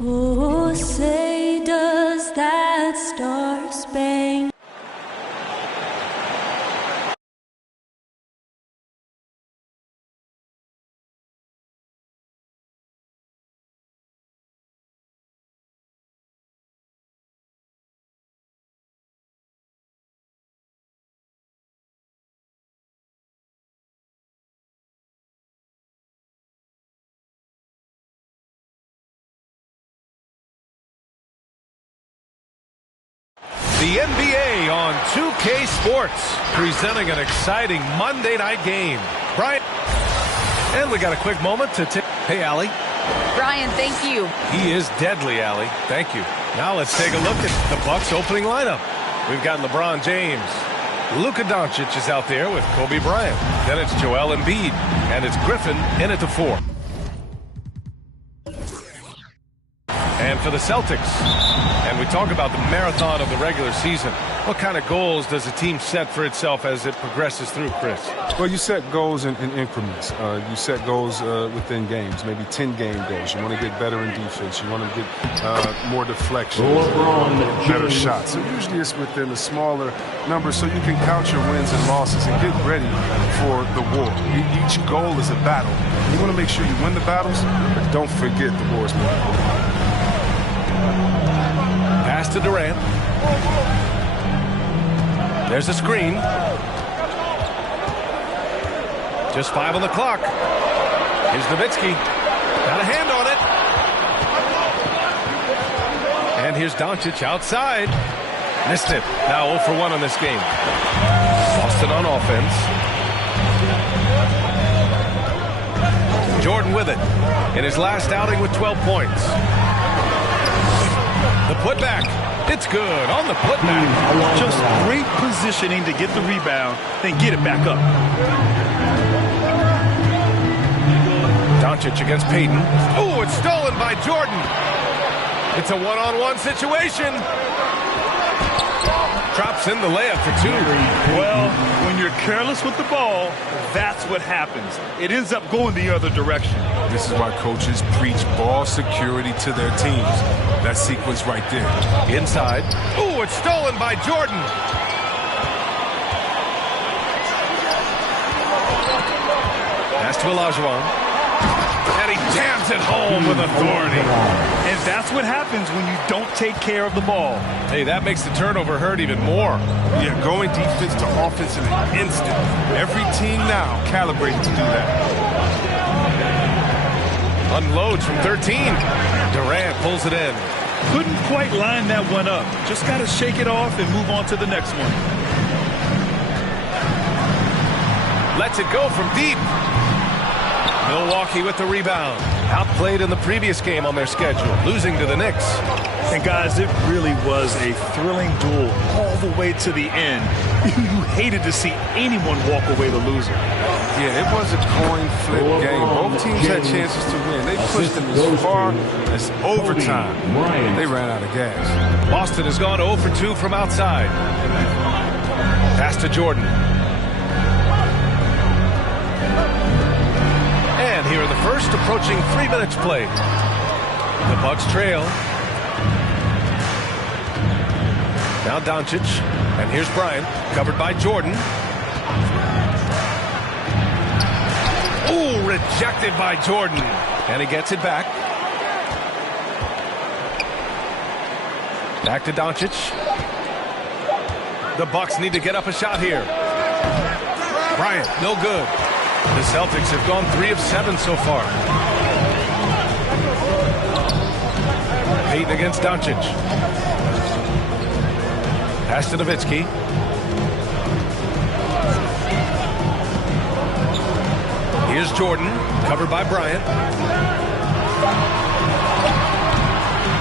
Oh, say does that star-spangled The NBA on 2K Sports, presenting an exciting Monday night game. Brian, and we got a quick moment to take. Hey, Allie. Brian, thank you. He is deadly, Allie. Thank you. Now let's take a look at the Bucks opening lineup. We've got LeBron James. Luka Doncic is out there with Kobe Bryant. Then it's Joel Embiid, and it's Griffin in at the 4. And for the Celtics, and we talk about the marathon of the regular season, what kind of goals does a team set for itself as it progresses through, Chris? Well, you set goals in increments. You set goals within games, maybe 10-game goals. You want to get better in defense. You want to get more deflection, better shots. So usually it's within a smaller number so you can count your wins and losses and get ready for the war. Each goal is a battle. You want to make sure you win the battles, but don't forget the war's moving. Pass to Durant. There's a screen. Just 5 on the clock. Here's Nowitzki. Got a hand on it. And here's Doncic outside. Missed it. Now 0 for 1 on this game. Boston on offense. Jordan with it. In his last outing with 12 points. The putback. It's good on the putback. Just great positioning to get the rebound, then get it back up. Doncic against Payton. Oh, it's stolen by Jordan. It's a one-on-one situation. Drops in the layup for 2. Well, when you're careless with the ball, that's what happens. It ends up going the other direction. This is why coaches preach ball security to their teams. That sequence right there. Inside. Oh, it's stolen by Jordan. Pass to Olajuwon. And he jams it home with authority. And that's what happens when you don't take care of the ball. Hey, that makes the turnover hurt even more. Yeah, going defense to offense in an instant. Every team now calibrated to do that. Unloads from 13. Durant pulls it in. Couldn't quite line that one up. Just got to shake it off and move on to the next one. Lets it go from deep. Milwaukee with the rebound. Outplayed in the previous game on their schedule, losing to the Knicks. And guys, it really was a thrilling duel all the way to the end. You hated to see anyone walk away the loser. Yeah, it was a coin flip game. Both teams had chances to win. They pushed them as far as overtime. They ran out of gas. Boston has gone 0 for 2 from outside. Pass to Jordan. And here in the first, approaching 3 minutes played. The Bucks trail. Now Doncic. And here's Bryant, covered by Jordan. Ooh, rejected by Jordan. And he gets it back. Back to Doncic. The Bucks need to get up a shot here. Bryant, no good. The Celtics have gone 3 of 7 so far. Payton against Doncic. Pass to Nowitzki. Here's Jordan, covered by Bryant.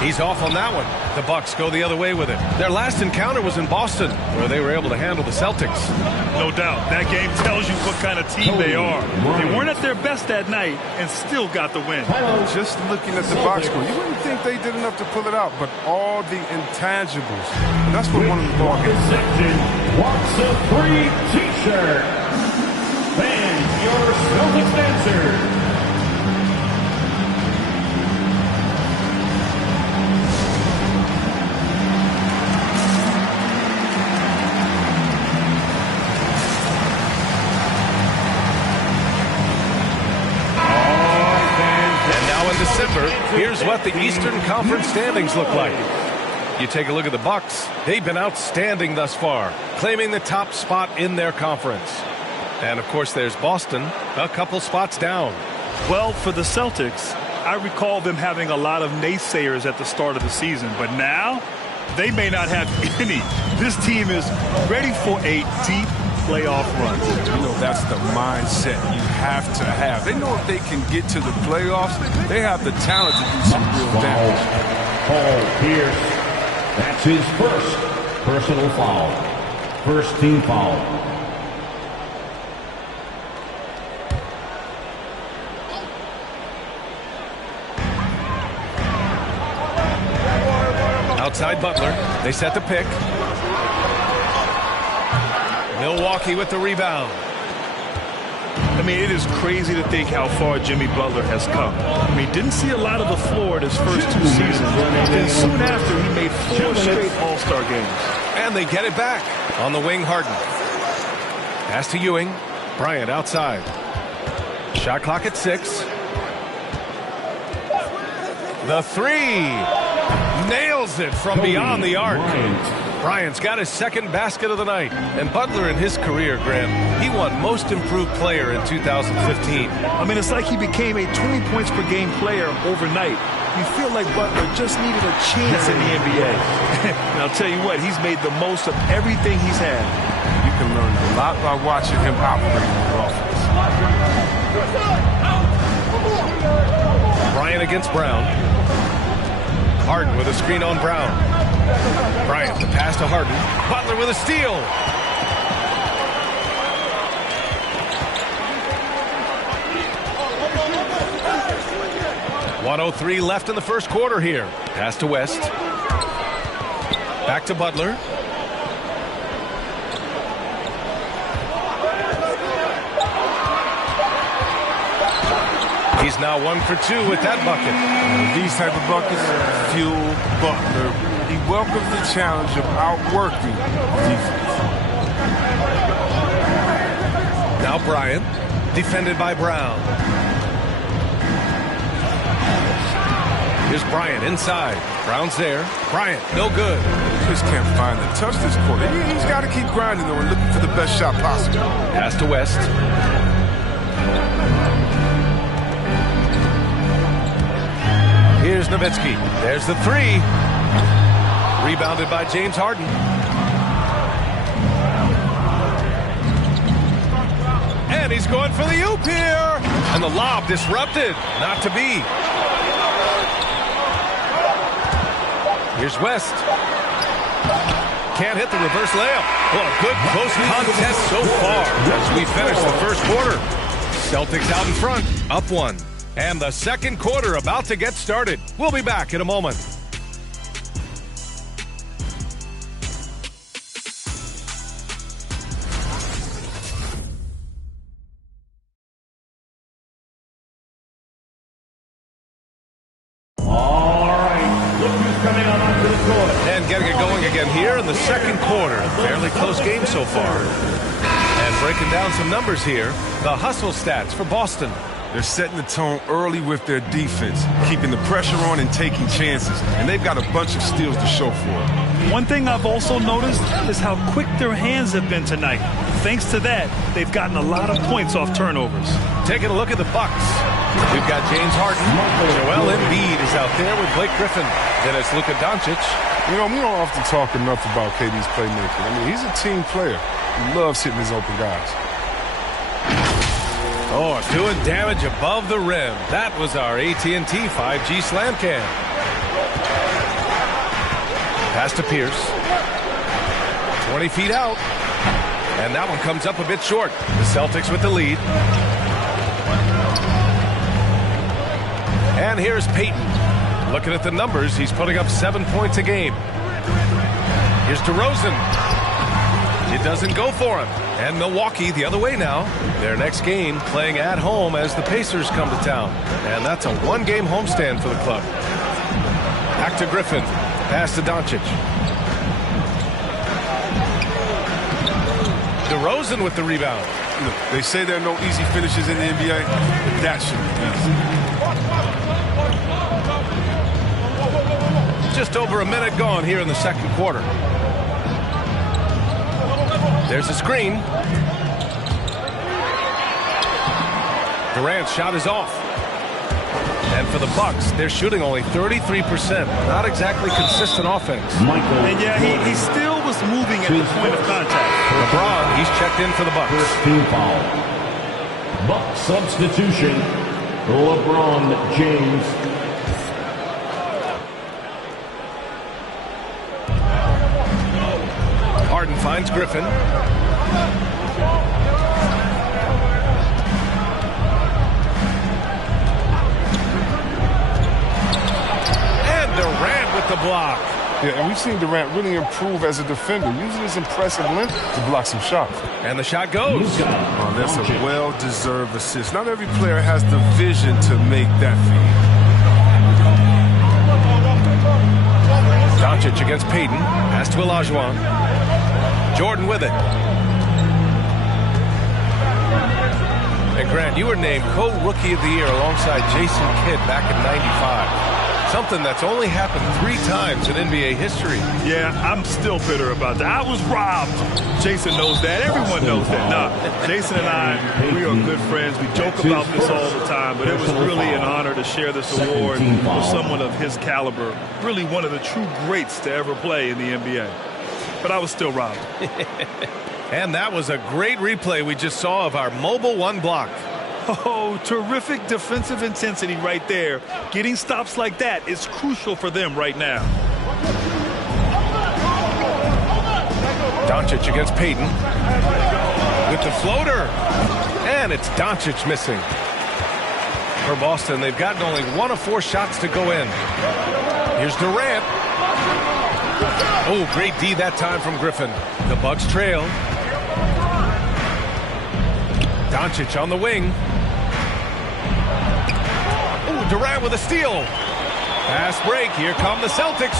He's off on that one. The Bucks go the other way with it. Their last encounter was in Boston, where they were able to handle the Celtics. No doubt. That game tells you what kind of team they are. They weren't at their best that night and still got the win. Just looking at the box score, you wouldn't think they did enough to pull it out, but all the intangibles. That's what one of the ball games. Section wants a free T-shirt. Fans, your Celtics dancer. what the Eastern Conference standings look like. You take a look at the Bucks. They've been outstanding thus far, claiming the top spot in their conference. And, of course, there's Boston, a couple spots down. Well, for the Celtics, I recall them having a lot of naysayers at the start of the season. But now, they may not have any. This team is ready for a deep playoff run. You know, that's the mindset you have to have. They know if they can get to the playoffs, they have the talent to do some real damage. Paul Pierce. That's his first personal foul. First team foul. Outside Butler. They set the pick. Milwaukee with the rebound. I mean, it is crazy to think how far Jimmy Butler has come. I mean, didn't see a lot of the floor in his first 2 seasons. Then soon after, he made 4 straight All-Star games. And they get it back. On the wing, Harden. Pass to Ewing. Bryant outside. Shot clock at 6. The 3. Nails it from beyond the arc. Bryant's got his second basket of the night. And Butler in his career, Graham, he won Most Improved Player in 2015. I mean, it's like he became a 20 points per game player overnight. You feel like Butler just needed a chance in the NBA. And I'll tell you what, he's made the most of everything he's had. You can learn a lot by watching him operate in the offense. Bryant against Brown. Harden with a screen on Brown. Bryant, the pass to Harden. Butler with a steal. .103 left in the first quarter here. Pass to West. Back to Butler. He's now 1 for 2 with that bucket. These type of buckets fuel Butler. He welcomes the challenge of outworking defense. Now Bryant, defended by Brown. Here's Bryant inside. Brown's there. Bryant, no good. Just can't find the touch this quarter. He's got to keep grinding, though, and looking for the best shot possible. Pass to West. Here's Nowitzki. There's the 3. Rebounded by James Harden. And he's going for the oop here. And the lob disrupted. Not to be. Here's West. Can't hit the reverse layup. Well, a good close contest so far as we finish the first quarter. Celtics out in front, up 1. And the second quarter about to get started. We'll be back in a moment. And getting it going again here in the second quarter. Fairly close game so far. And breaking down some numbers here. The hustle stats for Boston. They're setting the tone early with their defense, keeping the pressure on and taking chances. And they've got a bunch of steals to show for it. One thing I've also noticed is how quick their hands have been tonight. Thanks to that, they've gotten a lot of points off turnovers. Taking a look at the Bucks. We've got James Harden. Joel Embiid is out there with Blake Griffin. Then it's Luka Doncic. You know, we don't often talk enough about KD's playmaking. I mean, he's a team player. He loves hitting his open guys. Oh, doing damage above the rim. That was our AT&T 5G slam cam. Pass to Pierce. 20 feet out. And that one comes up a bit short. The Celtics with the lead. And here's Payton. Looking at the numbers, he's putting up 7 points a game. Here's DeRozan. It doesn't go for him. And Milwaukee the other way now. Their next game playing at home as the Pacers come to town. And that's a 1-game homestand for the club. Back to Griffin. Pass to Doncic. DeRozan with the rebound. Look, they say there are no easy finishes in the NBA, but that should be easy. just over a minute gone here in the second quarter. There's a screen. Durant's shot is off. And for the Bucks, they're shooting only 33%. Not exactly consistent offense. And yeah, he still was moving at the point of contact. LeBron, he's checked in for the Bucks. First team foul. Bucks substitution. LeBron James. Harden finds Griffin. And Durant with the block. Yeah, and we've seen Durant really improve as a defender, using his impressive length to block some shots. And the shot goes. Oh, that's a well-deserved assist. Not every player has the vision to make that feed. Doncic against Payton. Pass to Olajuwon. Jordan with it. And Grant, you were named co-rookie of the year alongside Jason Kidd back in '95. Something that's only happened 3 times in NBA history. Yeah, I'm still bitter about that. I was robbed. Jason knows that. Everyone knows that. Nah, Jason and I, we are good friends. We joke about this all the time, but it was really an honor to share this award with someone of his caliber. Really one of the true greats to ever play in the NBA. But I was still robbed. And that was a great replay we just saw of our Mobile One block. Oh, terrific defensive intensity right there. Getting stops like that is crucial for them right now. Doncic against Payton. With the floater. And it's Doncic missing. For Boston, they've gotten only 1 of 4 shots to go in. Here's Durant. Oh, great D that time from Griffin. The Bucks trail. Doncic on the wing. Oh, Durant with a steal. Fast break. Here come the Celtics.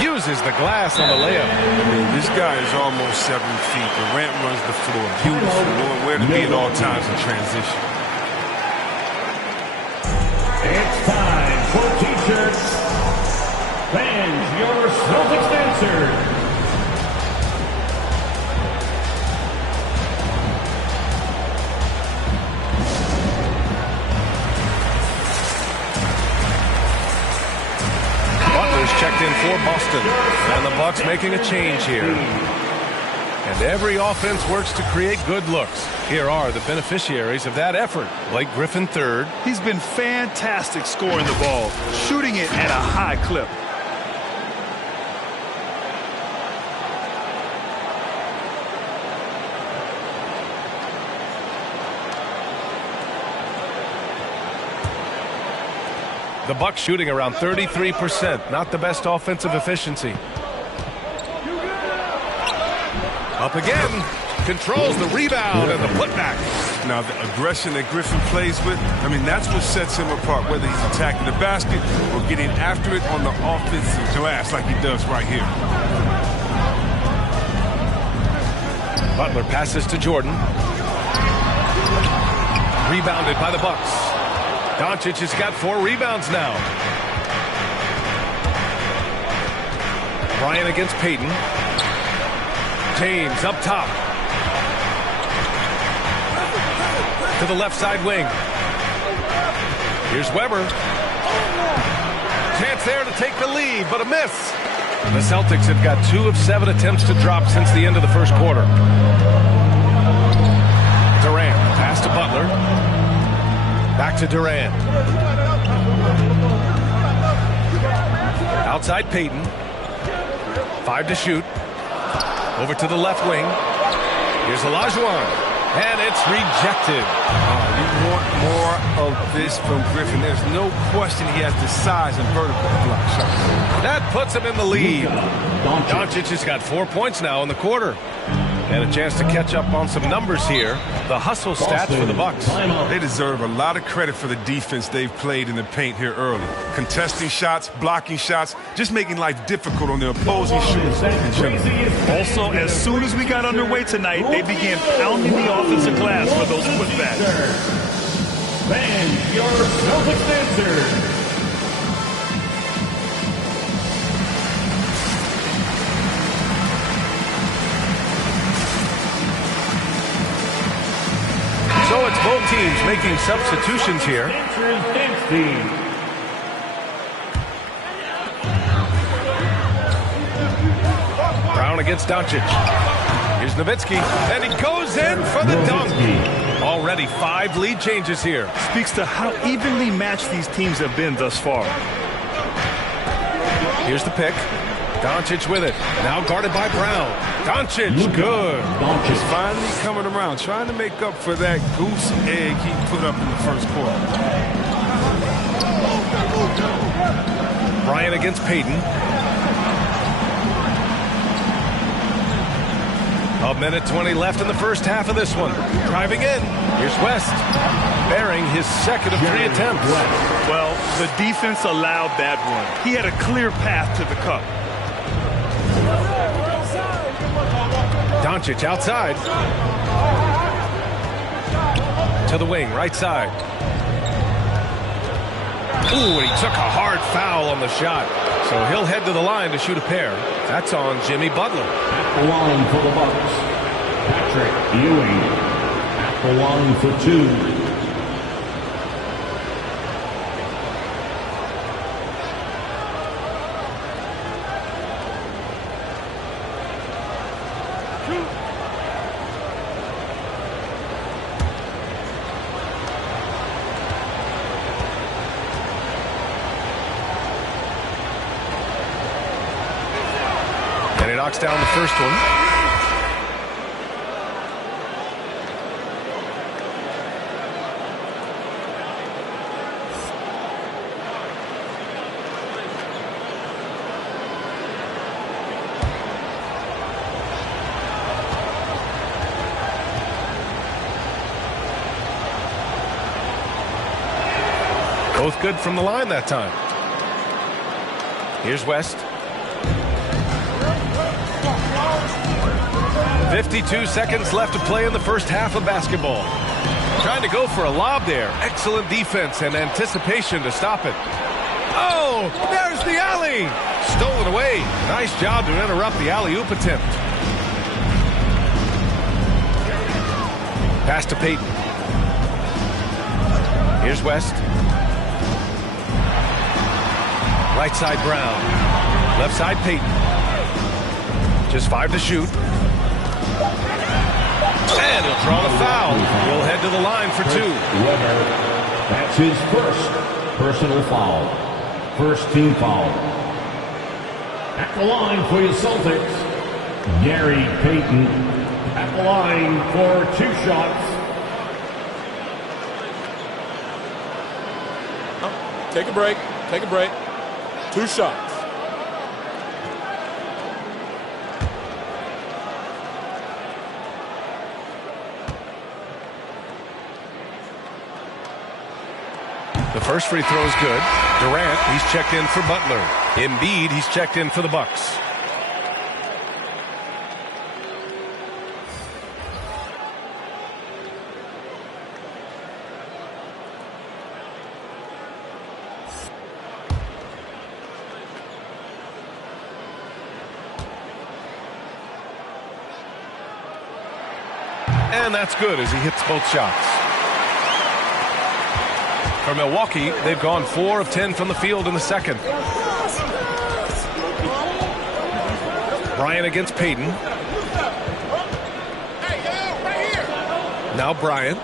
Uses the glass on the layup. I mean, this guy is almost 7 feet. Durant runs the floor beautiful, knowing where to be at all times in transition. It's time for T-shirts. Fans, your Celtics answer. Checked in for Boston, and the Bucks making a change here. And every offense works to create good looks. Here are the beneficiaries of that effort. Blake Griffin third. He's been fantastic scoring the ball, shooting it at a high clip. The Bucks shooting around 33%. Not the best offensive efficiency. Up again. Controls the rebound and the putback. Now, the aggression that Griffin plays with, I mean, that's what sets him apart, whether he's attacking the basket or getting after it on the offensive glass like he does right here. Butler passes to Jordan. Rebounded by the Bucks. Doncic has got 4 rebounds now. Bryant against Payton. James up top. To the left side wing. Here's Weber. Chance there to take the lead, but a miss. The Celtics have got 2 of 7 attempts to drop since the end of the first quarter. Durant, pass to Butler. Back to Durant. Outside Payton. 5 to shoot. Over to the left wing. Here's Olajuwon. And it's rejected. You want more of this from Griffin. There's no question he has the size and vertical block shots. That puts him in the lead. Doncic has got 4 points now in the quarter. And a chance to catch up on some numbers here. The hustle stats for the Bucks. They deserve a lot of credit for the defense they've played in the paint here early. Contesting shots, blocking shots, just making life difficult on the opposing shooters in general. Also, as soon as we got underway tonight, they began pounding the offensive glass for those putbacks. Fans, your Celtics answer. Both teams making substitutions here. Brown against Doncic. Here's Nowitzki, and he goes in for the dunk. Already 5 lead changes here. Speaks to how evenly matched these teams have been thus far. Here's the pick. Doncic with it. Now guarded by Brown. Doncic, good. He's finally coming around, trying to make up for that goose egg he put up in the first quarter. Bryant against Payton. A minute 20 left in the first half of this one. Driving in. Here's West. Bearing his second of 3 attempts. Well, the defense allowed that one. He had a clear path to the cup. Doncic outside. To the wing, right side. Ooh, and he took a hard foul on the shot. So he'll head to the line to shoot a pair. That's on Jimmy Butler. At the line for the Bucks, Patrick Ewing. At the line for 2. And he knocks down the first one. Both good from the line that time. Here's West. 52 seconds left to play in the first half of basketball. Trying to go for a lob there. Excellent defense and anticipation to stop it. Oh, there's the alley. Stolen away. Nice job to interrupt the alley-oop attempt. Pass to Payton. Here's West. Right side Brown. Left side Payton. Just 5 to shoot. And he'll draw the foul. He'll head to the line for 2. That's his first personal foul. First team foul. At the line for your Celtics, Gary Payton. At the line for 2 shots. Take a break. Take a break. 2 shots. The first free throw is good. Durant, he's checked in for Butler. Embiid, he's checked in for the Bucks. And that's good as he hits both shots. For Milwaukee, they've gone 4 of 10 from the field in the second. Bryant against Payton. Now Bryant.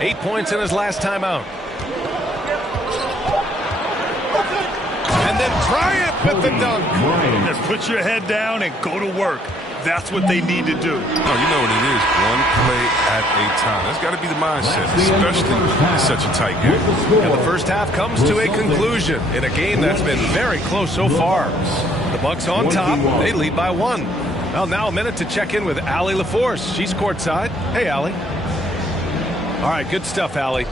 8 points in his last time out. And then Bryant with the dunk. Just put your head down and go to work. That's what they need to do. Oh, you know what it is. One play at a time. That's got to be the mindset, especially in such a tight game. And the first half comes to a conclusion in a game that's been very close so far. The Bucks on top. They lead by 1. Well, now a minute to check in with Allie LaForce. She's courtside. Hey, Allie. All right, good stuff, Allie.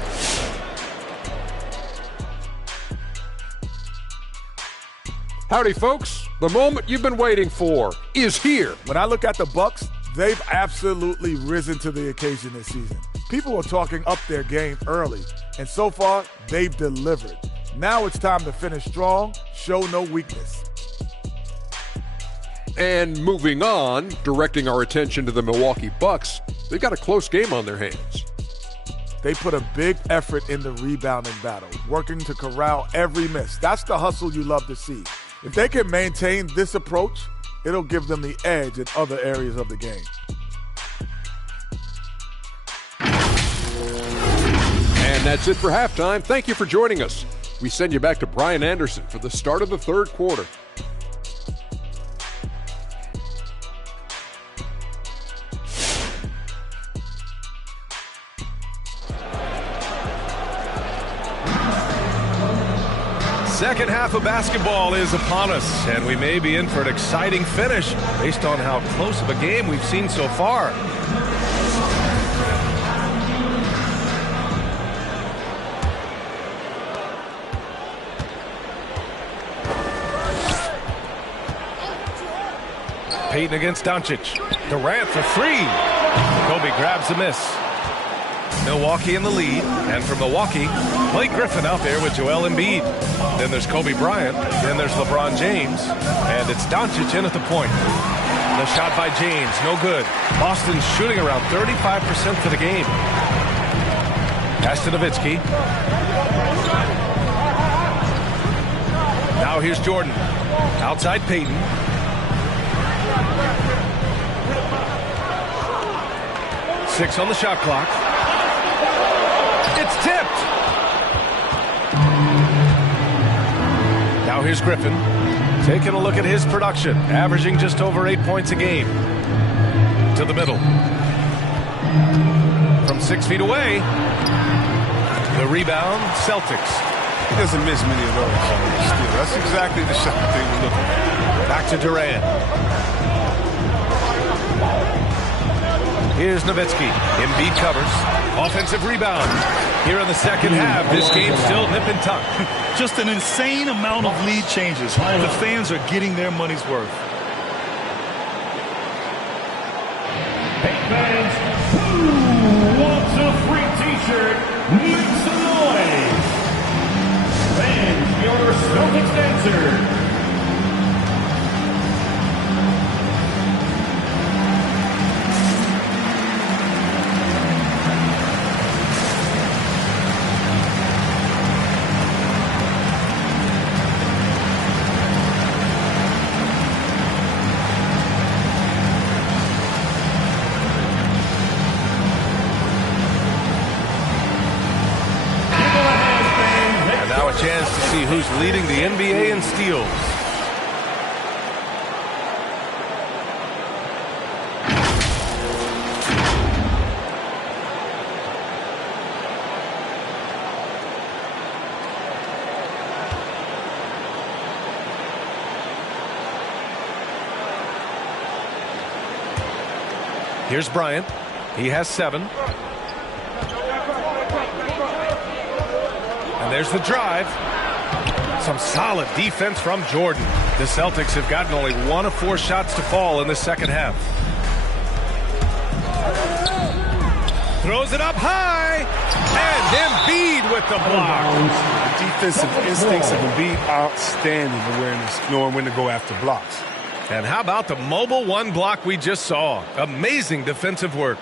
Howdy, folks. The moment you've been waiting for is here. When I look at the Bucks, they've absolutely risen to the occasion this season. People are talking up their game early, and so far, they've delivered. Now it's time to finish strong, show no weakness. And moving on, directing our attention to the Milwaukee Bucks, they've got a close game on their hands. They put a big effort in the rebounding battle, working to corral every miss. That's the hustle you love to see. If they can maintain this approach, it'll give them the edge in other areas of the game. And that's it for halftime. Thank you for joining us. We send you back to Brian Anderson for the start of the third quarter. Second half of basketball is upon us, and we may be in for an exciting finish based on how close of a game we've seen so far. Payton against Doncic. Durant for three. Kobe grabs the miss. Milwaukee in the lead, and from Milwaukee, Blake Griffin out there with Joel Embiid. Then there's Kobe Bryant, then there's LeBron James, and it's Doncic in at the point. The shot by James, no good. Boston's shooting around 35% for the game. Pass to Nowitzki. Now here's Jordan. Outside Payton. Six on the shot clock. It's tipped. Now here's Griffin. Taking a look at his production. Averaging just over 8 points a game. To the middle. From 6 feet away. The rebound, Celtics. He doesn't miss many of those. Still, that's exactly the shot they were looking for. Back to Durant. Here's Nowitzki. Embiid covers. Offensive rebound. Here in the second half, this game's still nip and tuck. Just an insane amount of lead changes. The fans are getting their money's worth. Hey fans, who wants a free t-shirt? Make some noise. Fans, your Celtics dancer. Chance to see who's leading the NBA in steals. Here's Bryant. He has 7. And there's the drive. Some solid defense from Jordan. The Celtics have gotten only 1 of 4 shots to fall in the second half. Throws it up high. And Embiid with the block. The defensive instincts of Embiid, outstanding awareness, knowing when to go after blocks. And how about the mobile 1 block we just saw? Amazing defensive work.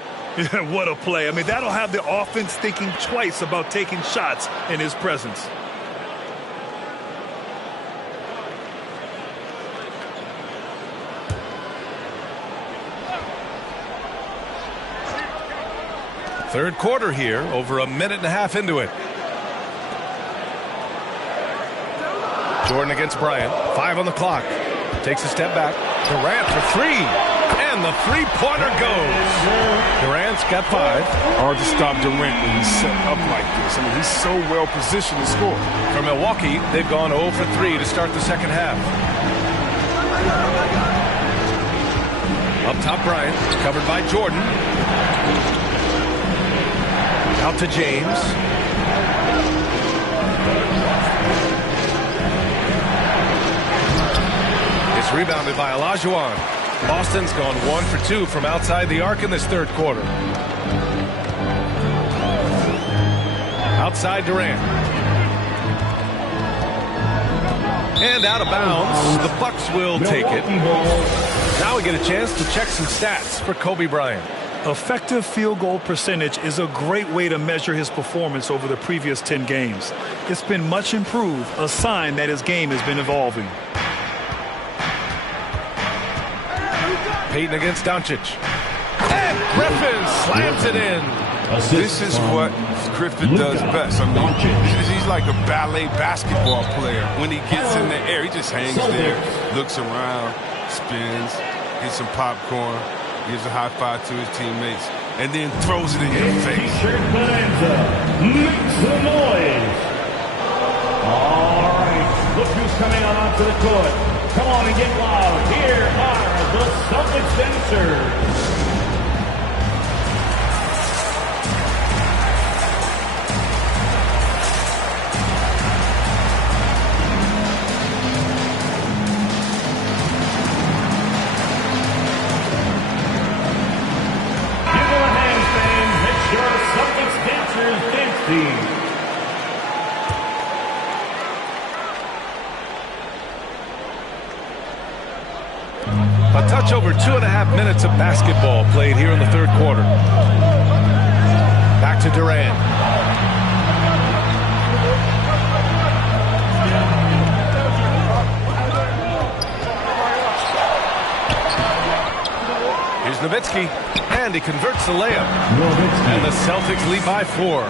What a play. I mean, that'll have the offense thinking twice about taking shots in his presence. Third quarter here, over a minute and a half into it. Jordan against Bryant. 5 on the clock. Takes a step back. Durant for 3. And the three-pointer goes. Durant's got 5. Hard to stop Durant when he's set up like this. I mean, he's so well positioned to score. For Milwaukee, they've gone 0 for 3 to start the second half. Up top, Bryant, covered by Jordan. Out to James. It's rebounded by Olajuwon. Boston's gone 1 for 2 from outside the arc in this third quarter. Outside Durant. And out of bounds. The Bucks will take it. Now we get a chance to check some stats for Kobe Bryant. Effective field goal percentage is a great way to measure his performance over the previous 10 games. It's been much improved, a sign that his game has been evolving. Payton against Doncic. And Griffin slams it in. This is what Griffin does best. I mean, he's like a ballet basketball player. When he gets in the air, he just hangs there, looks around, spins, gets some popcorn, gives a high five to his teammates, and then throws it in your face. T-shirt bonanza. Make some noise. All right, look who's coming on onto the court. Come on and get loud. Here are the Celtics dancers. A touch over 2.5 minutes of basketball played here in the third quarter. Back to Durant. Here's Nowitzki, and he converts the layup. And the Celtics lead by 4.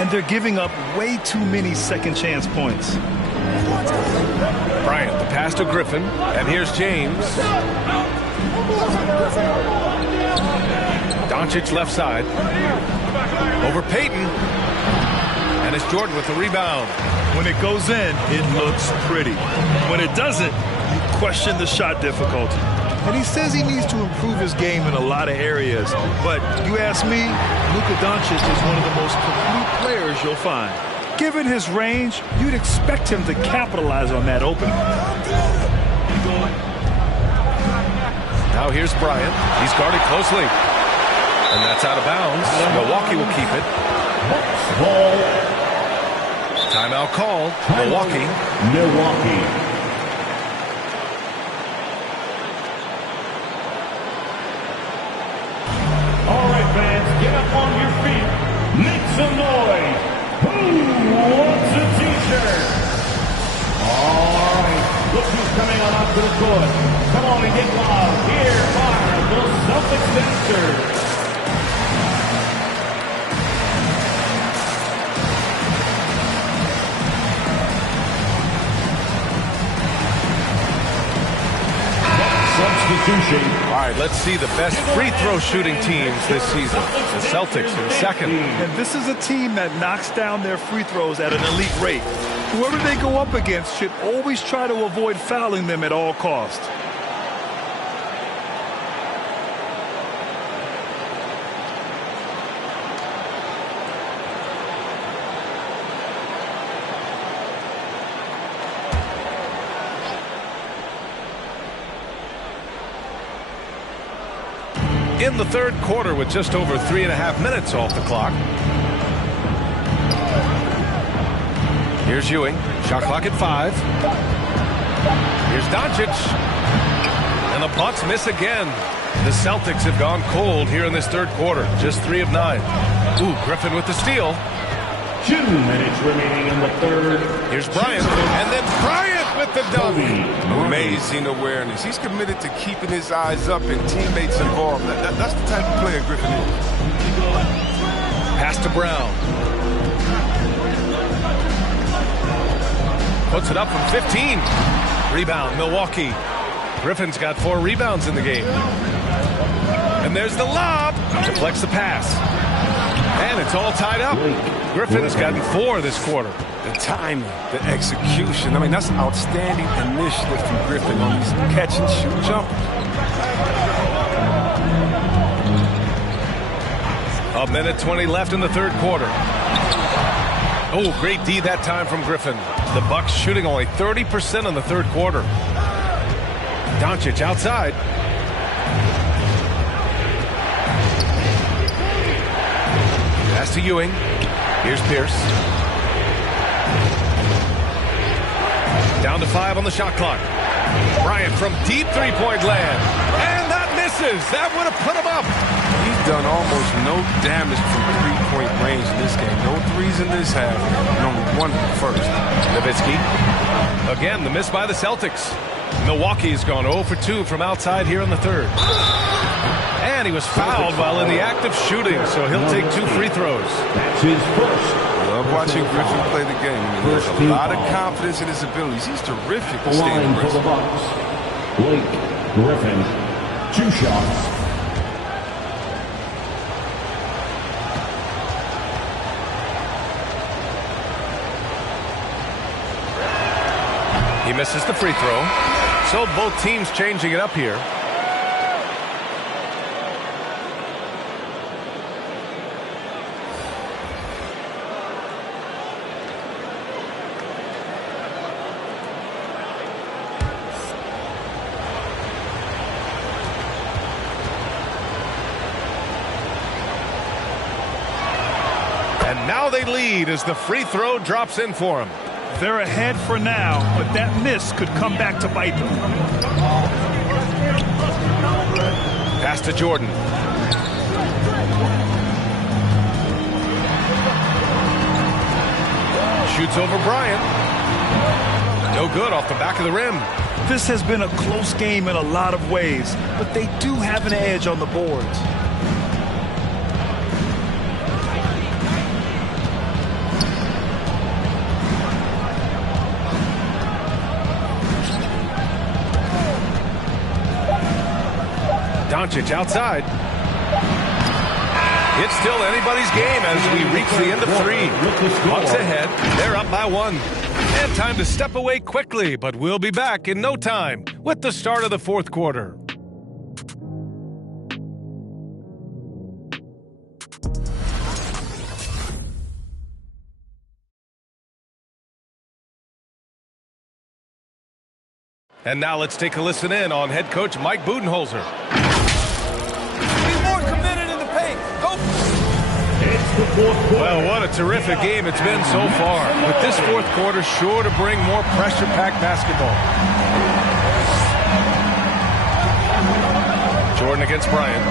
And they're giving up way too many second chance points. Bryant, the pass to Griffin, and here's James. Doncic left side. Over Payton. And it's Jordan with the rebound. When it goes in, it looks pretty. When it doesn't, you question the shot difficulty. And he says he needs to improve his game in a lot of areas. But you ask me, Luka Doncic is one of the most complete players you'll find. Given his range, you'd expect him to capitalize on that opening. Now here's Bryant. He's guarded closely. And that's out of bounds. Milwaukee will keep it. Timeout called. Milwaukee. All right, fans, get up on your feet. Make some noise. Who wants a T-shirt? All right, look who's coming on up to the court. Come on and get loud. Here are the Celtics dancers. Substitution. All right, let's see the best free throw shooting teams this season. The Celtics in second. And this is a team that knocks down their free throws at an elite rate. Whoever they go up against should always try to avoid fouling them at all costs. In the third quarter with just over 3.5 minutes off the clock. Here's Ewing. Shot clock at 5. Here's Doncic. And the Bucks miss again. The Celtics have gone cold here in this third quarter. Just 3 of 9. Ooh, Griffin with the steal. 2 minutes remaining in the third. Here's Bryant. And then Bryant with the dunk. Amazing awareness. He's committed to keeping his eyes up and teammates involved. That's the type of player Griffin is. Pass to Brown. Puts it up from 15. Rebound, Milwaukee. Griffin's got 4 rebounds in the game. And there's the lob. Deflects the pass. And it's all tied up. Griffin's gotten 4 this quarter. The timing, the execution. I mean, that's outstanding initiative from Griffin on these catch and shoot jumpers. A minute 20 left in the third quarter. Oh, great D that time from Griffin. The Bucks shooting only 30% in the third quarter. Doncic outside. Pass to Ewing. Here's Pierce. Down to 5 on the shot clock. Bryant from deep three-point land. And that misses. That would have put him up. He's done almost no damage from three-point range in this game. No threes in this half, and only one in the first. Nowitzki. Again, the miss by the Celtics. Milwaukee's gone 0 for 2 from outside here in the third. And he was fouled while in the act of shooting, so he'll take 2 free throws. That's his first. I love watching Griffin play the game. I mean, there's a lot of confidence in his abilities. He's terrific at staying For the Bucks, Blake Griffin, 2 shots. He misses the free throw. So both teams changing it up here. And now they lead as the free throw drops in for him. They're ahead for now, but that miss could come back to bite them. Pass to Jordan. Shoots over Bryant. No good off the back of the rim. This has been a close game in a lot of ways, but they do have an edge on the boards. Doncic outside. It's still anybody's game as we reach the end of 3. Bucks ahead. They're up by 1. And time to step away quickly, but we'll be back in no time with the start of the 4th quarter. And now let's take a listen in on head coach Mike Budenholzer. Well, what a terrific game it's been so far. With this 4th quarter sure to bring more pressure-packed basketball. Jordan against Bryant.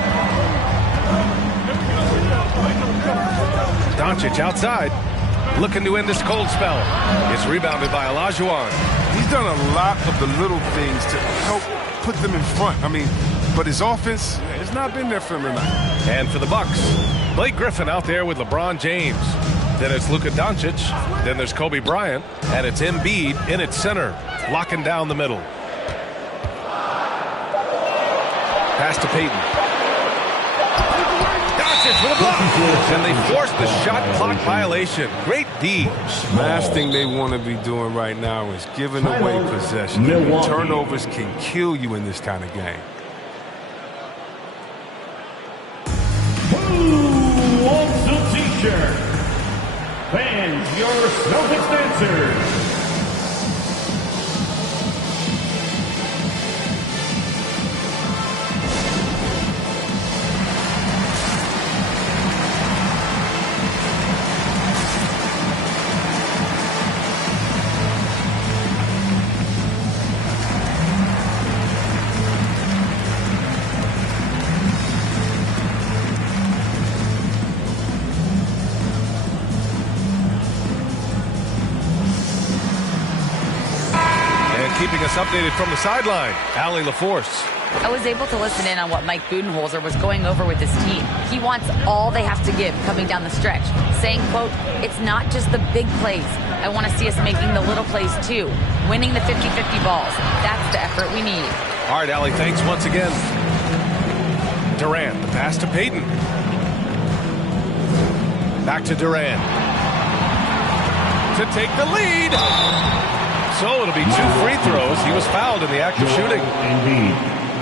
Doncic outside. Looking to end this cold spell. It's rebounded by Olajuwon. He's done a lot of the little things to help put them in front. I mean, but his offense has not been there for him tonight. And for the Bucks, Blake Griffin out there with LeBron James. Then it's Luka Doncic. Then there's Kobe Bryant. And it's Embiid in its center, locking down the middle. Pass to Payton. Doncic with a block. And they force the shot clock violation. Great D. Last thing they want to be doing right now is giving away possession. I mean, turnovers can kill you in this kind of game. Who wants a t-shirt? Fans, your Celtics dancers. Keeping us updated from the sideline, Allie LaForce. I was able to listen in on what Mike Budenholzer was going over with his team. He wants all they have to give coming down the stretch, saying, quote, it's not just the big plays. I want to see us making the little plays too, winning the 50-50 balls. That's the effort we need. All right, Allie, thanks once again. Durant, the pass to Payton. Back to Durant. To take the lead. So it'll be 2 free throws. He was fouled in the act of shooting.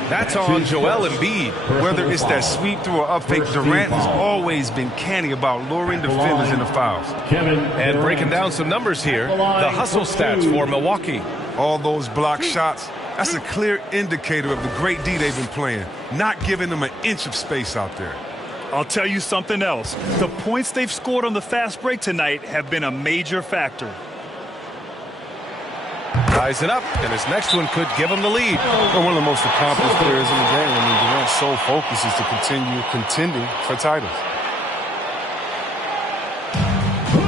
That's on Joel Embiid. Whether it's that sweep through or up fake, Durant has always been canny about luring defenders into fouls. And breaking down some numbers here, the hustle stats for Milwaukee. All those block shots, that's a clear indicator of the great D they've been playing, not giving them an inch of space out there. I'll tell you something else. The points they've scored on the fast break tonight have been a major factor. Ties it up, and his next one could give him the lead. Well, one of the most accomplished players in the game. I mean, Durant's sole focus is to continue contending for titles. Who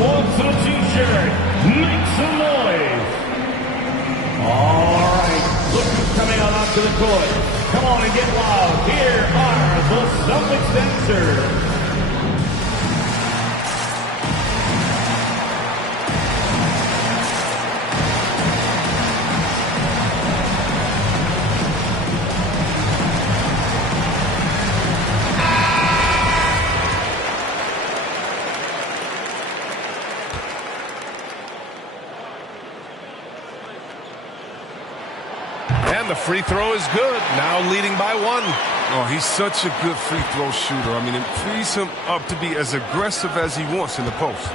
wants a t-shirt? Make some noise. All right, look who's coming out onto the court. Come on and get loud. Here are the Celtics dancers. And the free throw is good. Now leading by 1. Oh, he's such a good free throw shooter. I mean, it frees him up to be as aggressive as he wants in the post.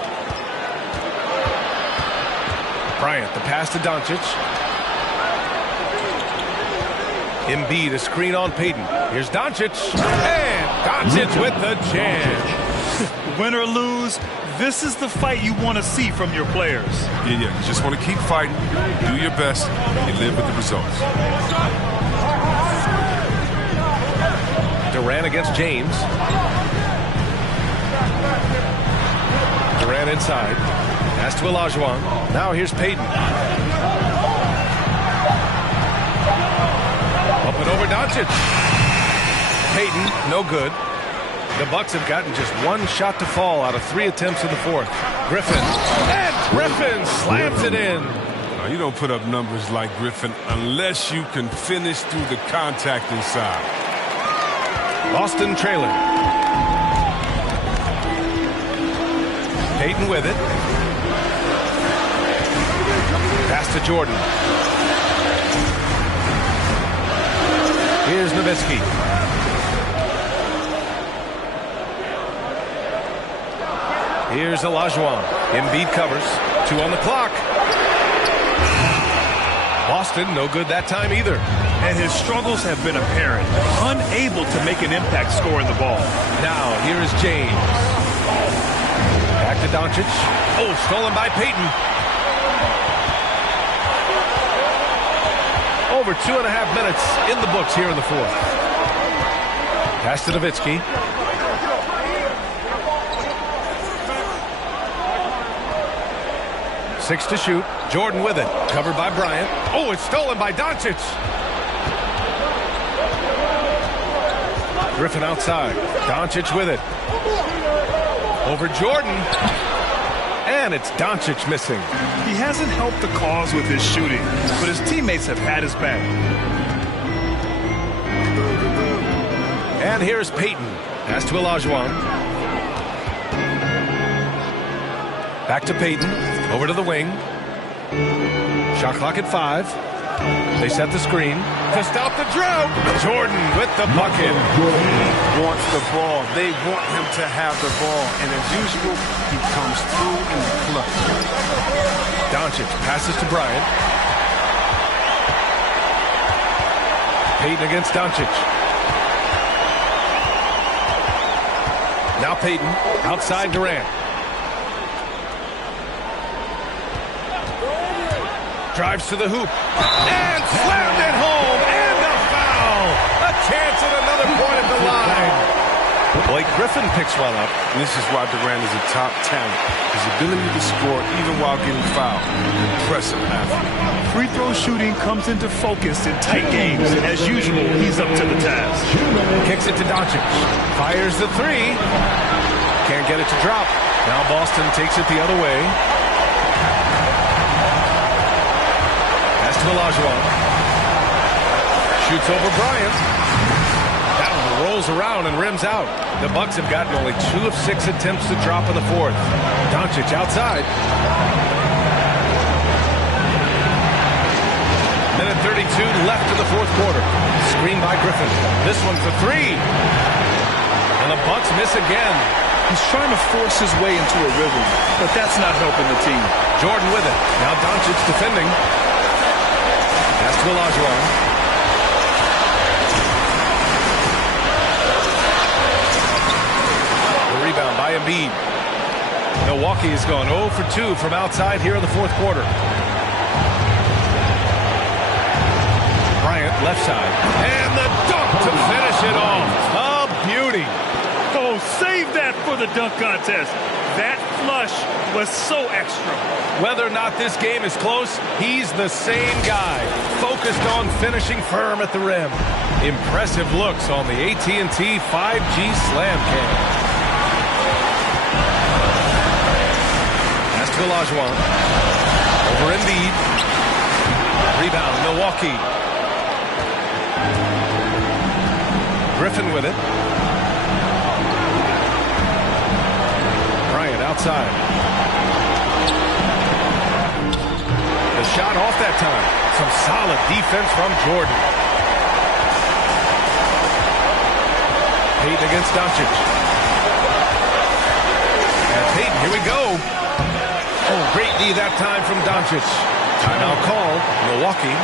Bryant, the pass to Doncic. Embiid, a screen on Payton. Here's Doncic. And Doncic with the jam. Win or lose, this is the fight you want to see from your players. Yeah. You just want to keep fighting, do your best, and you live with the results. Durant against James. Durant inside. Pass to Olajuwon. Now here's Payton. Up and over Doncic. Payton, no good. The Bucks have gotten just one shot to fall out of 3 attempts in the fourth. Griffin. And Griffin slams it in. You don't put up numbers like Griffin unless you can finish through the contact inside. Boston trailing. Payton with it. Pass to Jordan. Here's Nowitzki. Here's Olajuwon. Embiid covers. 2 on the clock. Boston, no good that time either. And his struggles have been apparent. Unable to make an impact scoring the ball. Now, here is James. Back to Doncic. Oh, stolen by Payton. Over 2.5 minutes in the books here in the fourth. Pass to Nowitzki. Six to shoot. Jordan with it. Covered by Bryant. Oh, it's stolen by Doncic. Griffin outside. Doncic with it. Over Jordan. And it's Doncic missing. He hasn't helped the cause with his shooting, but his teammates have had his back. And here's Payton. Pass to Olajuwon. Back to Payton. Over to the wing. Shot clock at 5. They set the screen to stop the drought. Jordan with the bucket. He wants the ball. They want him to have the ball. And as usual, he comes through in the clutch. Doncic passes to Bryant. Payton against Doncic. Now Payton outside Durant. Drives to the hoop. And slammed it home. And a foul. A chance at another point at the line. Blake Griffin picks one up. And this is why Durant is a top talent. His ability to score even while getting fouled. Impressive athlete. Free throw shooting comes into focus in tight games. As usual, he's up to the task. Kicks it to Doncic. Fires the 3. Can't get it to drop. Now Boston takes it the other way. Pass to Olajuwon. Shoots over Bryant. Down, rolls around and rims out. The Bucks have gotten only 2 of 6 attempts to drop in the fourth. Doncic outside. Minute 32 left in the fourth quarter. Screen by Griffin. This one for 3. And the Bucks miss again. He's trying to force his way into a rhythm, but that's not helping the team. Jordan with it. Now Doncic defending. Pass to Olajuwon. The rebound by Embiid. Milwaukee has gone 0 for 2 from outside here in the fourth quarter. left side. And the dunk to finish it off. A beauty. Oh, save that for the dunk contest. That flush was so extra. Whether or not this game is close, he's the same guy, focused on finishing firm at the rim. Impressive looks on the AT&T 5G Slam Cam. Pass to Olajuwon. Over Embiid. Rebound, Milwaukee. Griffin with it. Bryant outside. The shot off that time. Some solid defense from Jordan. Payton against Doncic. And Payton, here we go. Oh, great D that time from Doncic. Timeout called. Milwaukee.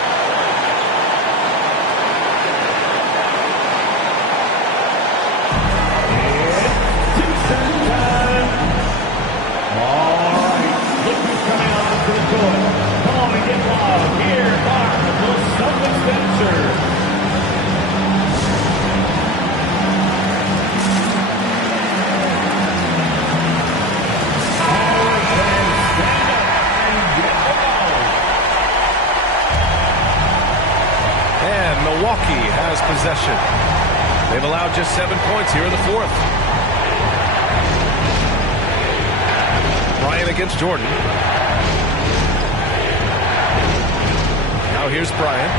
Milwaukee has possession. They've allowed just 7 points here in the fourth. Bryant against Jordan. Now here's Bryant.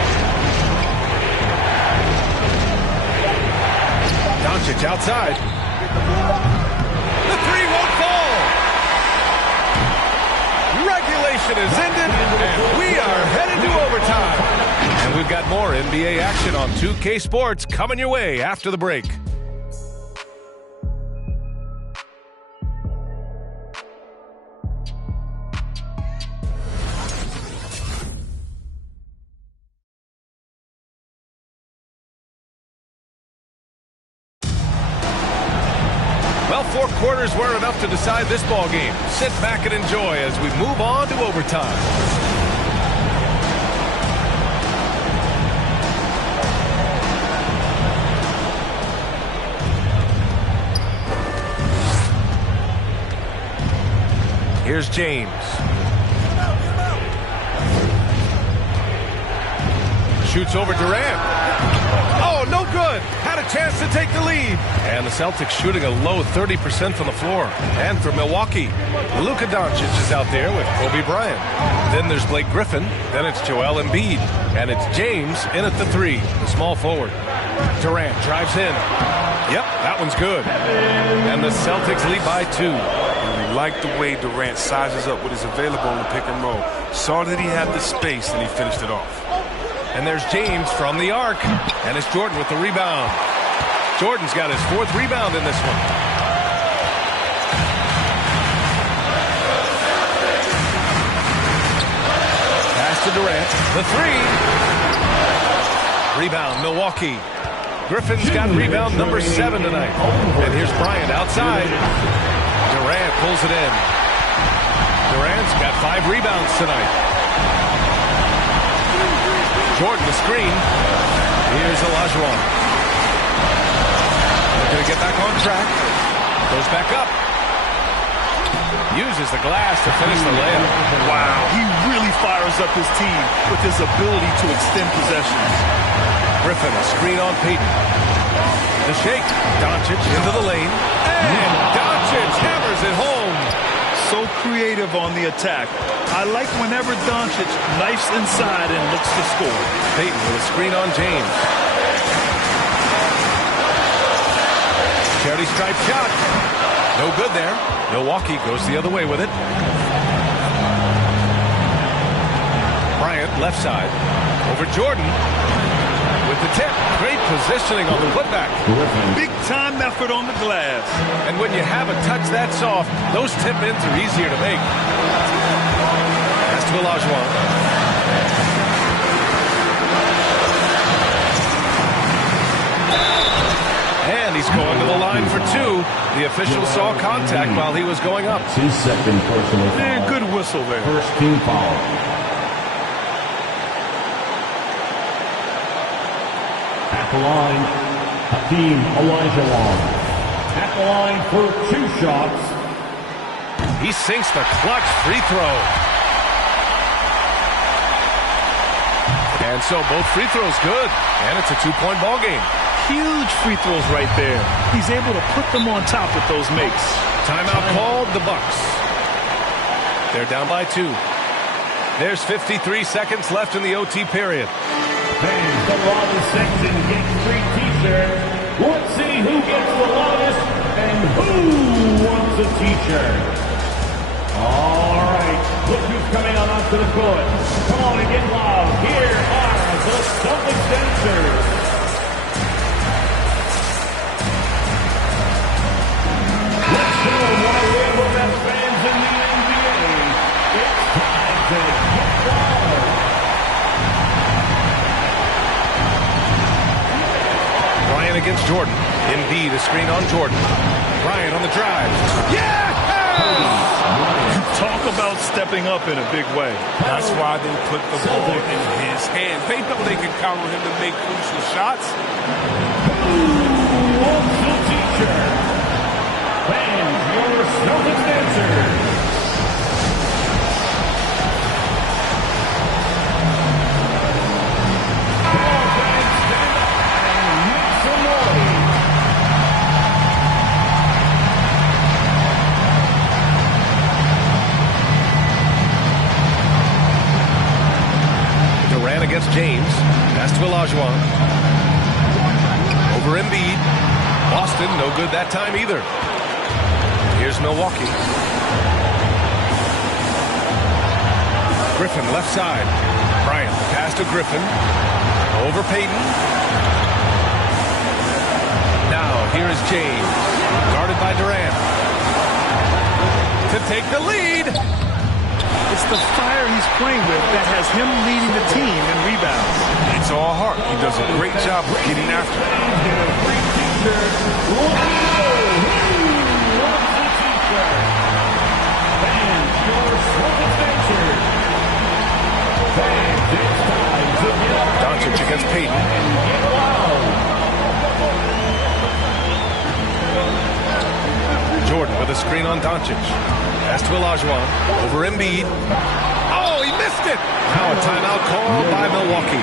Doncic outside. The three won't fall. Regulation is ended, and we are headed to overtime. And we've got more NBA action on 2K Sports coming your way after the break. Well, 4 quarters weren't enough to decide this ball game. Sit back and enjoy as we move on to overtime. Here's James. Shoots over Durant. Oh, no good. Had a chance to take the lead. And the Celtics shooting a low 30% from the floor. And for Milwaukee, Luka Doncic is out there with Kobe Bryant. Then there's Blake Griffin. Then it's Joel Embiid. And it's James in at the 3, the small forward. Durant drives in. Yep, that one's good. And the Celtics lead by 2. We like the way Durant sizes up what is available in the pick and roll. Saw that he had the space and he finished it off. And there's James from the arc. And it's Jordan with the rebound. Jordan's got his 4th rebound in this one. Pass to Durant. The 3. Rebound, Milwaukee. Griffin's got rebound number 7 tonight. And here's Bryant outside. Durant pulls it in. Durant's got 5 rebounds tonight. Jordan the screen. Here's Olajuwon. They're going to get back on track. Goes back up. Uses the glass to finish the layup. Wow, he really fires up his team with his ability to extend possessions. Griffin, a screen on Payton. The shake. Doncic into the lane. And Doncic hammers it home. So creative on the attack. I like whenever Doncic knifes inside and looks to score. Payton with a screen on James. Charity stripe shot. No good there. Milwaukee goes the other way with it. Bryant left side. Over Jordan. With the tip. Great positioning on the putback. Big time effort on the glass. And when you have a touch that soft, those tip-ins are easier to make. Pass to Olajuwon. And he's going to the line for 2. The official saw contact while he was going up. 2-second personal foul. And good whistle there. First team foul. At the line, Hakeem Olajuwon. At the line for 2 shots. He sinks the clutch free throw. And so both free throws good. And it's a 2-point ball game. Huge free throws right there. He's able to put them on top with those makes. Timeout called, the Bucks. They're down by 2. There's 53 seconds left in the OT period. Fans, the loudest section gets free t-shirts. Let's see who gets the loudest and who wants a t-shirt. All right, look who's coming on onto the court. Come on and get loud. Here are the Celtics dancers. Let's show them why we're the best fans in the NBA. It's time to get loud. Bryant against Jordan. Embiid, a screen on Jordan. Bryant on the drive. Yeah! Talk about stepping up in a big way. That's why they put the ball in his hands. They know they can count on him to make crucial shots. Who wants a t-shirt? Fans, your Celtics dancers. Come on, fans, stand up and make some noise. Durant against James. Pass to Olajuwon. Over Embiid. Boston, no good that time either. Here's Milwaukee. Griffin, left side. Bryant, pass to Griffin. Over Payton. Now, here is James. Guarded by Durant. To take the lead. It's the fire he's playing with that has him leading the team in rebounds. It's all heart. He does a great job of getting after it. Doncic against Payton. Jordan with a screen on Doncic. Pass to Olajuwon. Over Embiid. Oh, he missed it! Now a timeout called by Milwaukee.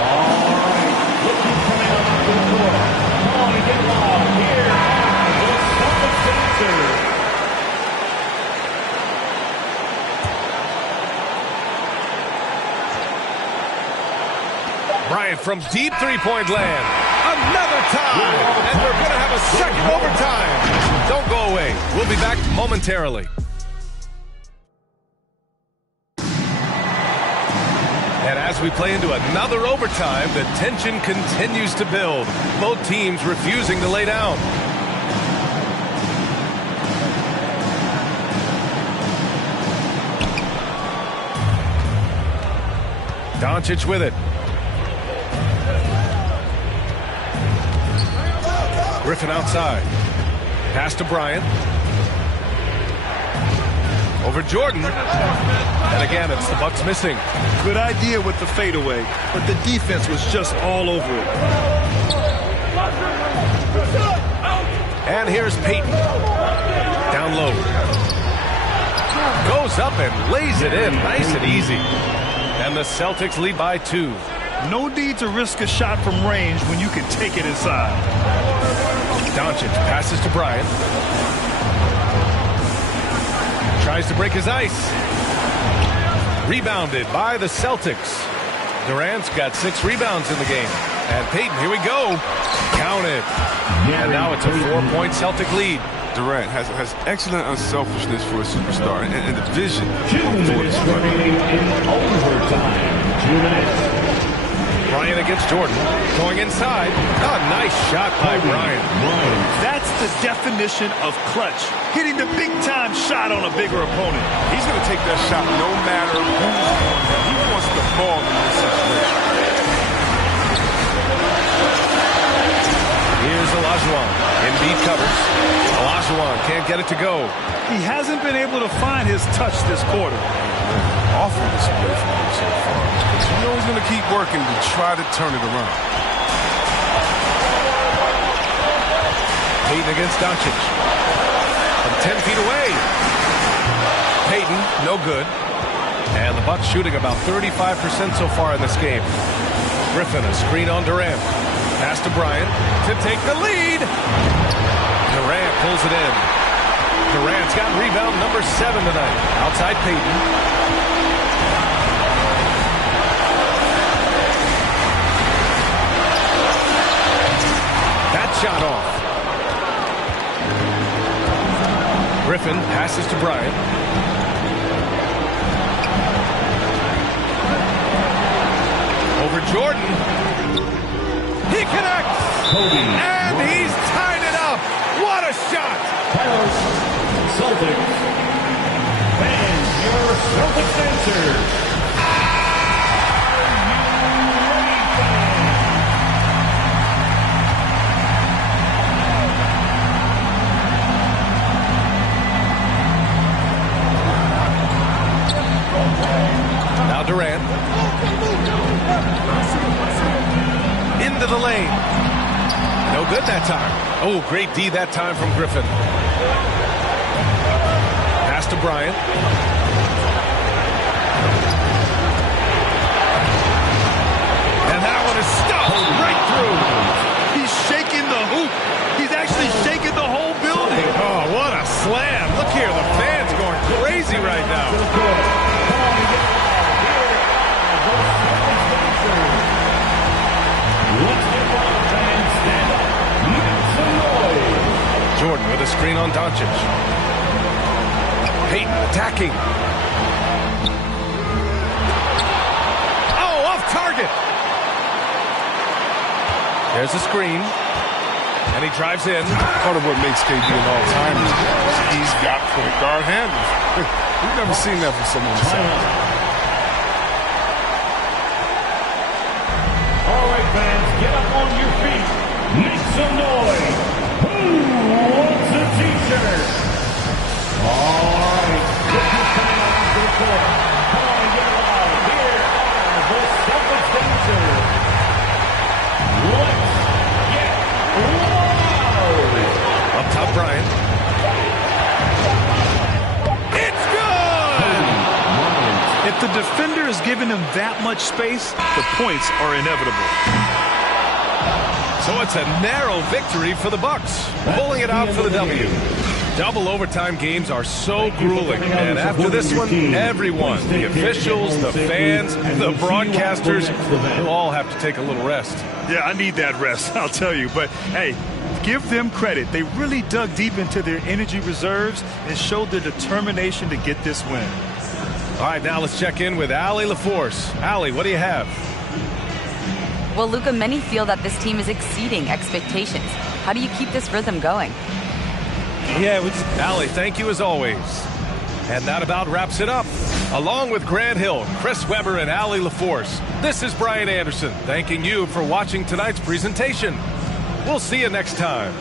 All right, look who's coming on to the court. Come on and get loud. Here are the Celtics dancers. Bryant from deep three-point land. Another tie! And we're going to have a second overtime. Don't go away. We'll be back momentarily. And as we play into another overtime, the tension continues to build. Both teams refusing to lay down. Doncic with it. Griffin outside. Pass to Bryant. Over Jordan. And again, it's the Bucks missing. Good idea with the fadeaway, but the defense was just all over it. And here's Payton. Down low. Goes up and lays it in. Nice and easy. And the Celtics lead by 2. No need to risk a shot from range when you can take it inside. Doncic passes to Bryant. Tries to break his ice. Rebounded by the Celtics. Durant's got 6 rebounds in the game. And Payton, here we go. Count it. And now it's a 4-point Celtic lead. Durant has excellent unselfishness for a superstar and the vision 2 minutes remaining in overtime. 2 minutes. Bryant against Jordan. Going inside. Oh, nice shot by Bryant. That's the definition of clutch. Hitting the big-time shot on a bigger opponent. He's going to take that shot no matter who's on him. He wants the ball in this situation. Here's Olajuwon. Embiid covers. Olajuwon can't get it to go. He hasn't been able to find his touch this quarter. Awful display from him so far. But you know he's going to keep working to try to turn it around. Payton against Doncic. From 10 feet away. Payton, no good. And the Bucks shooting about 35% so far in this game. Griffin, a screen on Durant. Pass to Bryant to take the lead. Durant pulls it in. Durant's got rebound number 7 tonight. Outside Payton. That shot off. Griffin passes to Bryant. Over Jordan. He connects. And he's tied it up. What a shot. Celtics. Fans, your Celtics answers. Now Durant. Into the lane. No good that time. Oh, great D that time from Griffin. Pass to Bryant. And that one is stuffed right through. He's shaking the hoop. He's actually shaking the whole building. Oh, what a slam. Look here, the fans going crazy right now. Jordan with a screen on Doncic. Payton attacking. Oh, off target. There's a screen. And he drives in. Part of what makes KD an all-time is he's got point guard handles. We've never seen that from someone else. All right, fans, get up on your feet. Make some noise. Who wants a t-shirt? All right. This is coming around to the court. Come on and get loud. Here are the Celtics dancers. Let's get loud. Up top, Bryant. It's good! If the defender is giving him that much space, the points are inevitable. So it's a narrow victory for the Bucks, pulling it out for the W. Double overtime games are so grueling, and after this one, everyone, the officials, the fans, the broadcasters, will all have to take a little rest. Yeah, I need that rest, I'll tell you. But, hey, give them credit. They really dug deep into their energy reserves and showed their determination to get this win. All right, now let's check in with Allie LaForce. Allie, what do you have? Well, Luka, many feel that this team is exceeding expectations. How do you keep this rhythm going? Allie, thank you as always. And that about wraps it up. Along with Grant Hill, Chris Webber, and Allie LaForce, this is Brian Anderson thanking you for watching tonight's presentation. We'll see you next time.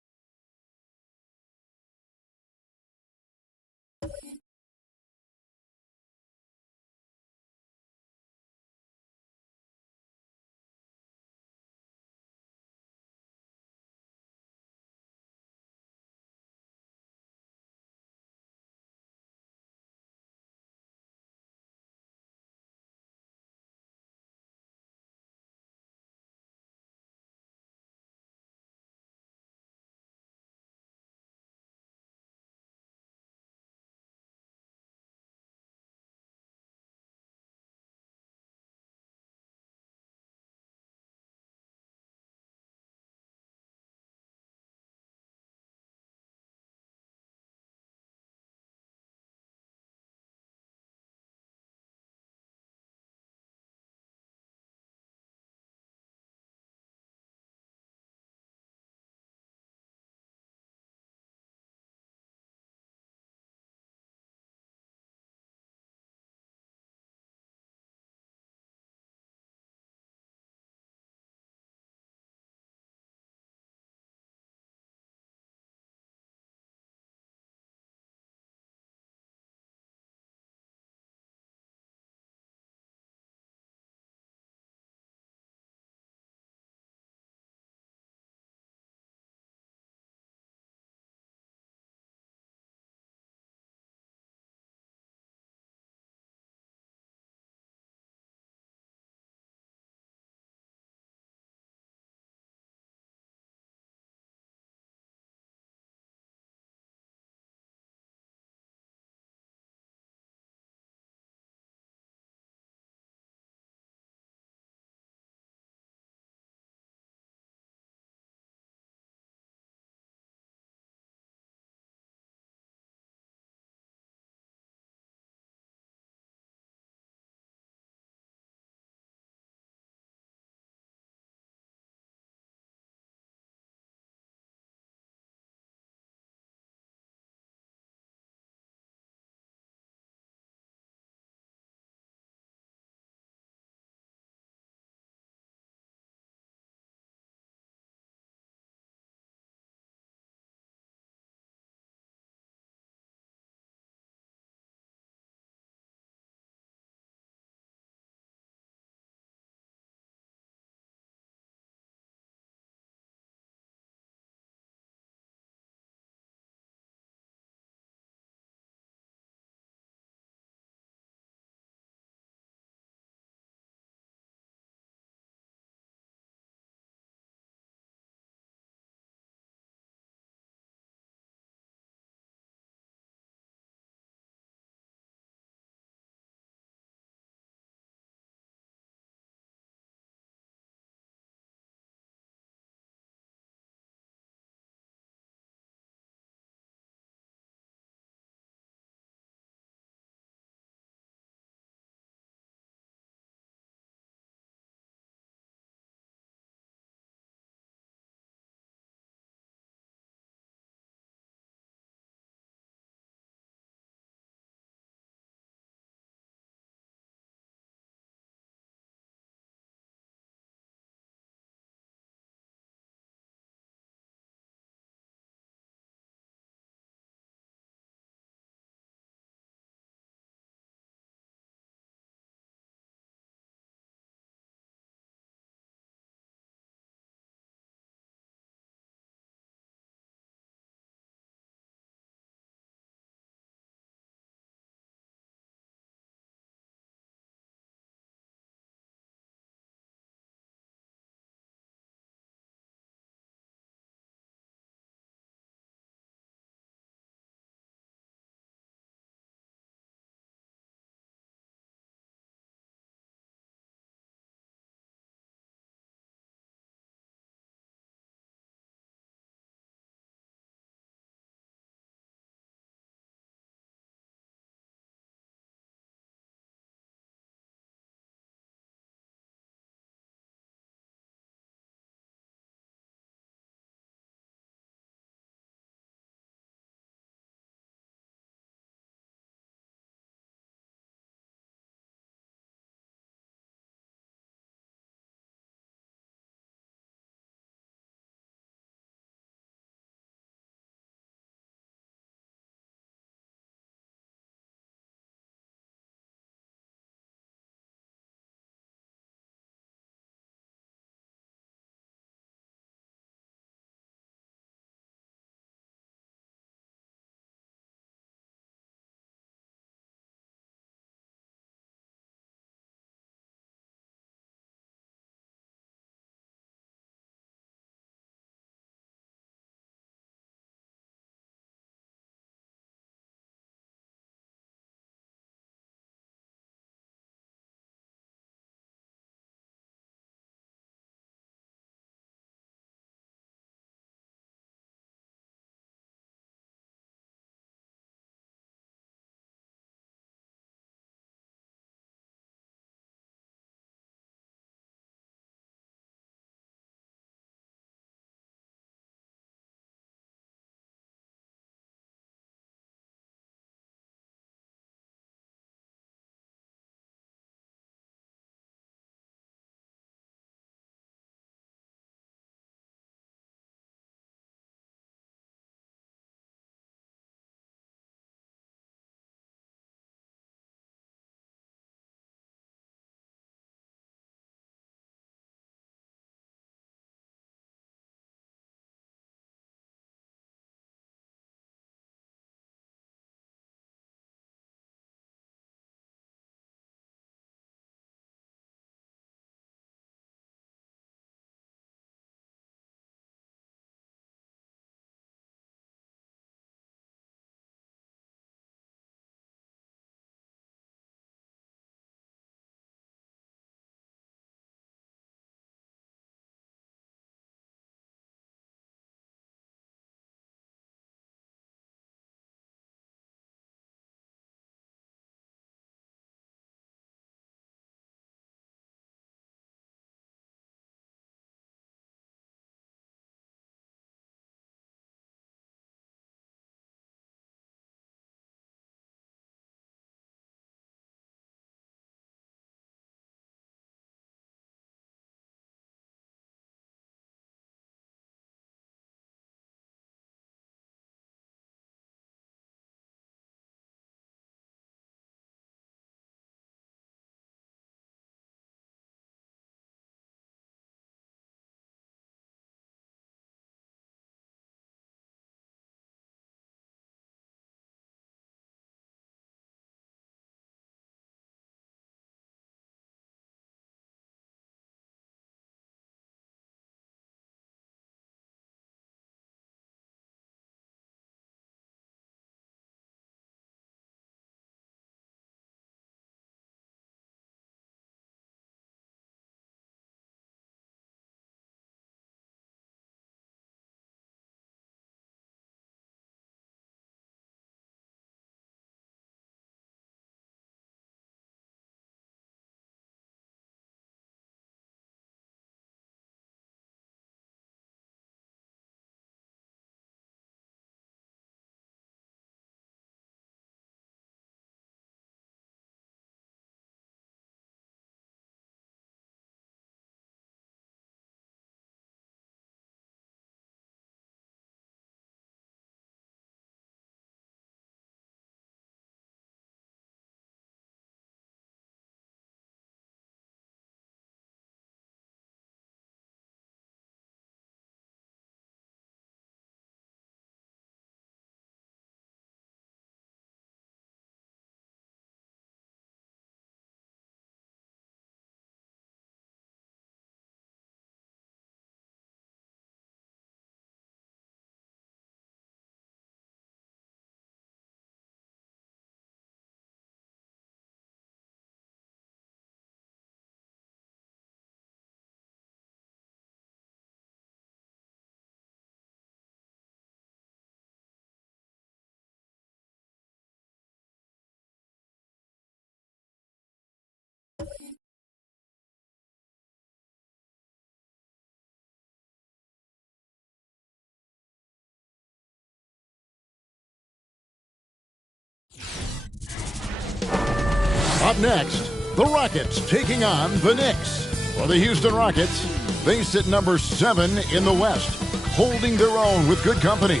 Up next, the Rockets taking on the Knicks. For the Houston Rockets, they sit number 7 in the West, holding their own with good company.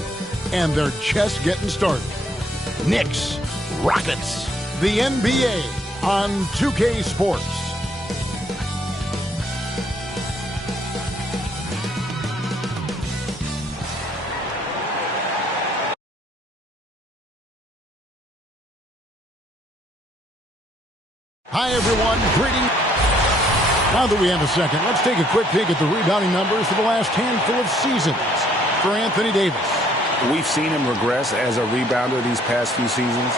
And they're just getting started. Knicks, Rockets, the NBA on 2K Sports. Hi, everyone. Greetings. Now that we have a second, let's take a quick peek at the rebounding numbers for the last handful of seasons for Anthony Davis. We've seen him regress as a rebounder these past few seasons.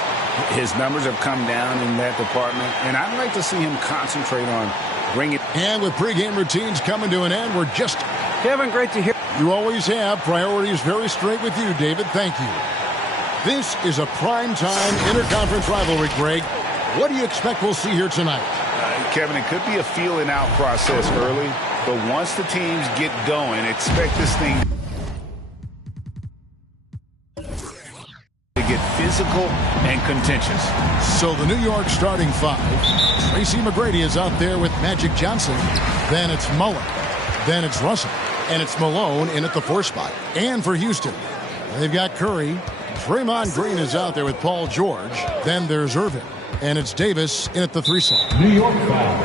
His numbers have come down in that department, and I'd like to see him concentrate on bringing. And with pregame routines coming to an end, we're just... Kevin, great to hear. You always have. Priorities very straight with you, David. Thank you. This is a primetime interconference rivalry, Greg. What do you expect we'll see here tonight? Kevin, it could be a feeling out process early, but once the teams get going, expect this thing to get physical and contentious. So the New York starting 5. Tracy McGrady is out there with Magic Johnson. Then it's Mullen. Then it's Russell. And it's Malone in at the 4 spot. And for Houston, they've got Curry. Draymond Green is out there with Paul George. Then there's Irving. And it's Davis in at the 3 slot. New York foul.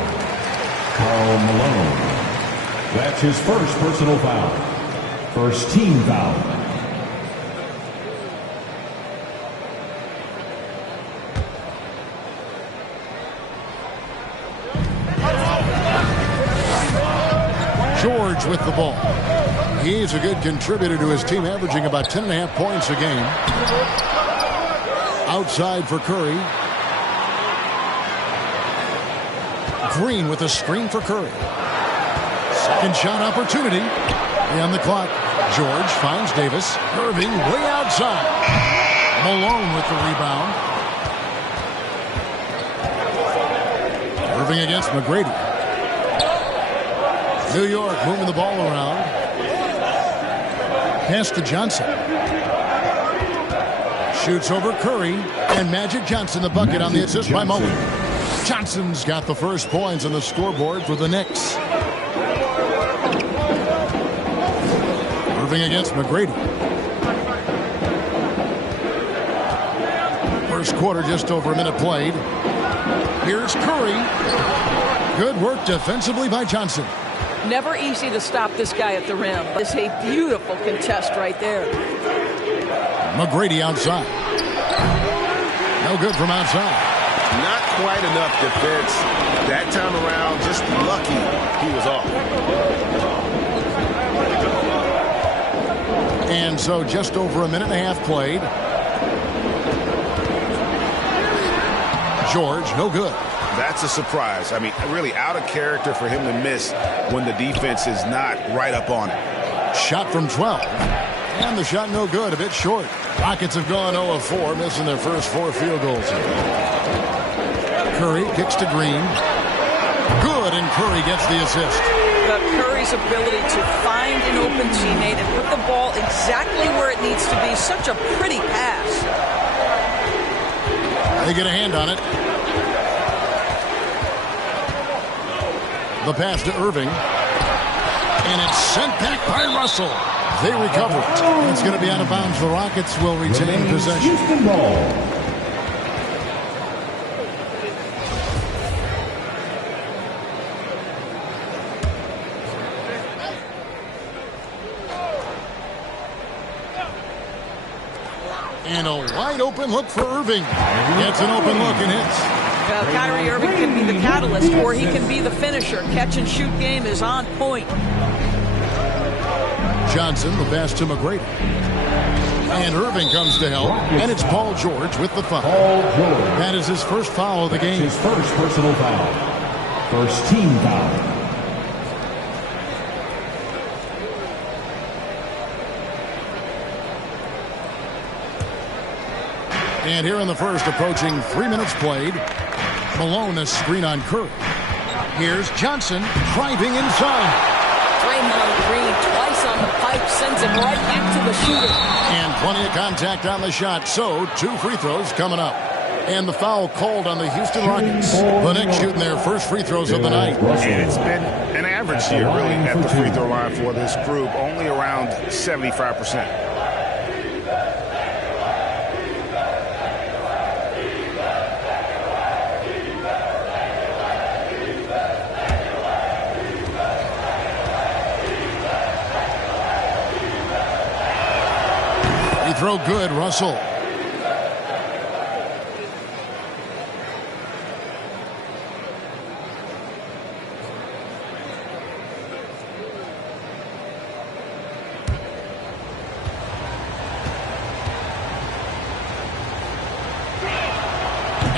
Karl Malone. That's his first personal foul. First team foul. George with the ball. He's a good contributor to his team, averaging about 10.5 points a game. Outside for Curry. Green with a screen for Curry. Second shot opportunity. On the clock. George finds Davis. Irving way outside. Malone with the rebound. Irving against McGrady. New York moving the ball around. Pass to Johnson. Shoots over Curry. And Magic Johnson the bucket on the assist by Mullen. Johnson's got the first points on the scoreboard for the Knicks. Irving against McGrady. First quarter, just over a minute played. Here's Curry. Good work defensively by Johnson. Never easy to stop this guy at the rim. It's a beautiful contest right there. McGrady outside. No good from outside. Not quite enough defense that time around. Just lucky he was off. And so just over a minute and a half played. George, no good. That's a surprise. I mean, really out of character for him to miss when the defense is not right up on it. Shot from 12. And the shot no good, a bit short. Rockets have gone 0 of 4, missing their first 4 field goals. Curry kicks to Green. Good, and Curry gets the assist. Curry's ability to find an open teammate and put the ball exactly where it needs to be. Such a pretty pass. They get a hand on it. The pass to Irving. And it's sent back by Russell. They recover it. And it's going to be out of bounds. The Rockets will retain possession. Houston ball. And a wide open look for Irving. Gets an open look and hits. Kyrie Irving can be the catalyst, or he can be the finisher. Catch and shoot game is on point. Johnson, the pass to McGrady. And Irving comes to help. And it's Paul George with the foul. Paul George. That is his first foul of the game. His first personal foul. First team foul. And here in the first, approaching 3 minutes played. Malone, a screen on Curry. Here's Johnson driving inside. Draymond Green twice on the pipe, sends it right back to the shooter. And plenty of contact on the shot, so 2 free throws coming up. And the foul called on the Houston Rockets. The Knicks shooting their first free throws of the night. And it's been an average year, really, at the free throw line for this group, only around 75%. Free throw good, Russell.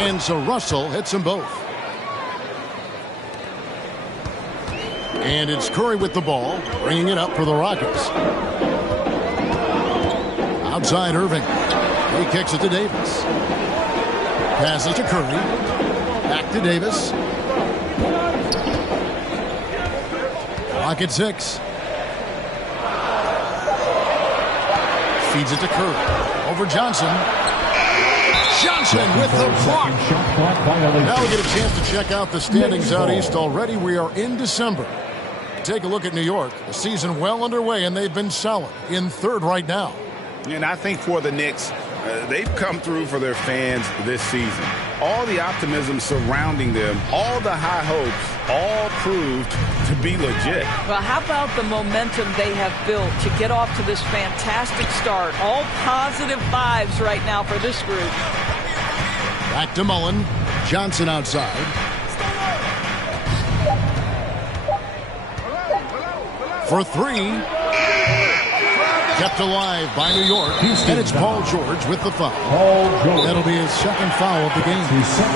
And so Russell hits them both. And it's Curry with the ball, bringing it up for the Rockets. Outside Irving. He kicks it to Davis. Passes to Curry. Back to Davis. Rocket 6. Feeds it to Curry. Over Johnson. Johnson with the block. Now we get a chance to check out the standings out east. Already we are in December. Take a look at New York. The season well underway, and they've been solid in third right now. And I think for the Knicks, they've come through for their fans this season. All the optimism surrounding them, all the high hopes, all proved to be legit. Well, how about the momentum they have built to get off to this fantastic start? All positive vibes right now for this group. Back to Mullen. Johnson outside. For three. Kept alive by New York. And it's Paul George with the foul. That'll be his second foul of the game.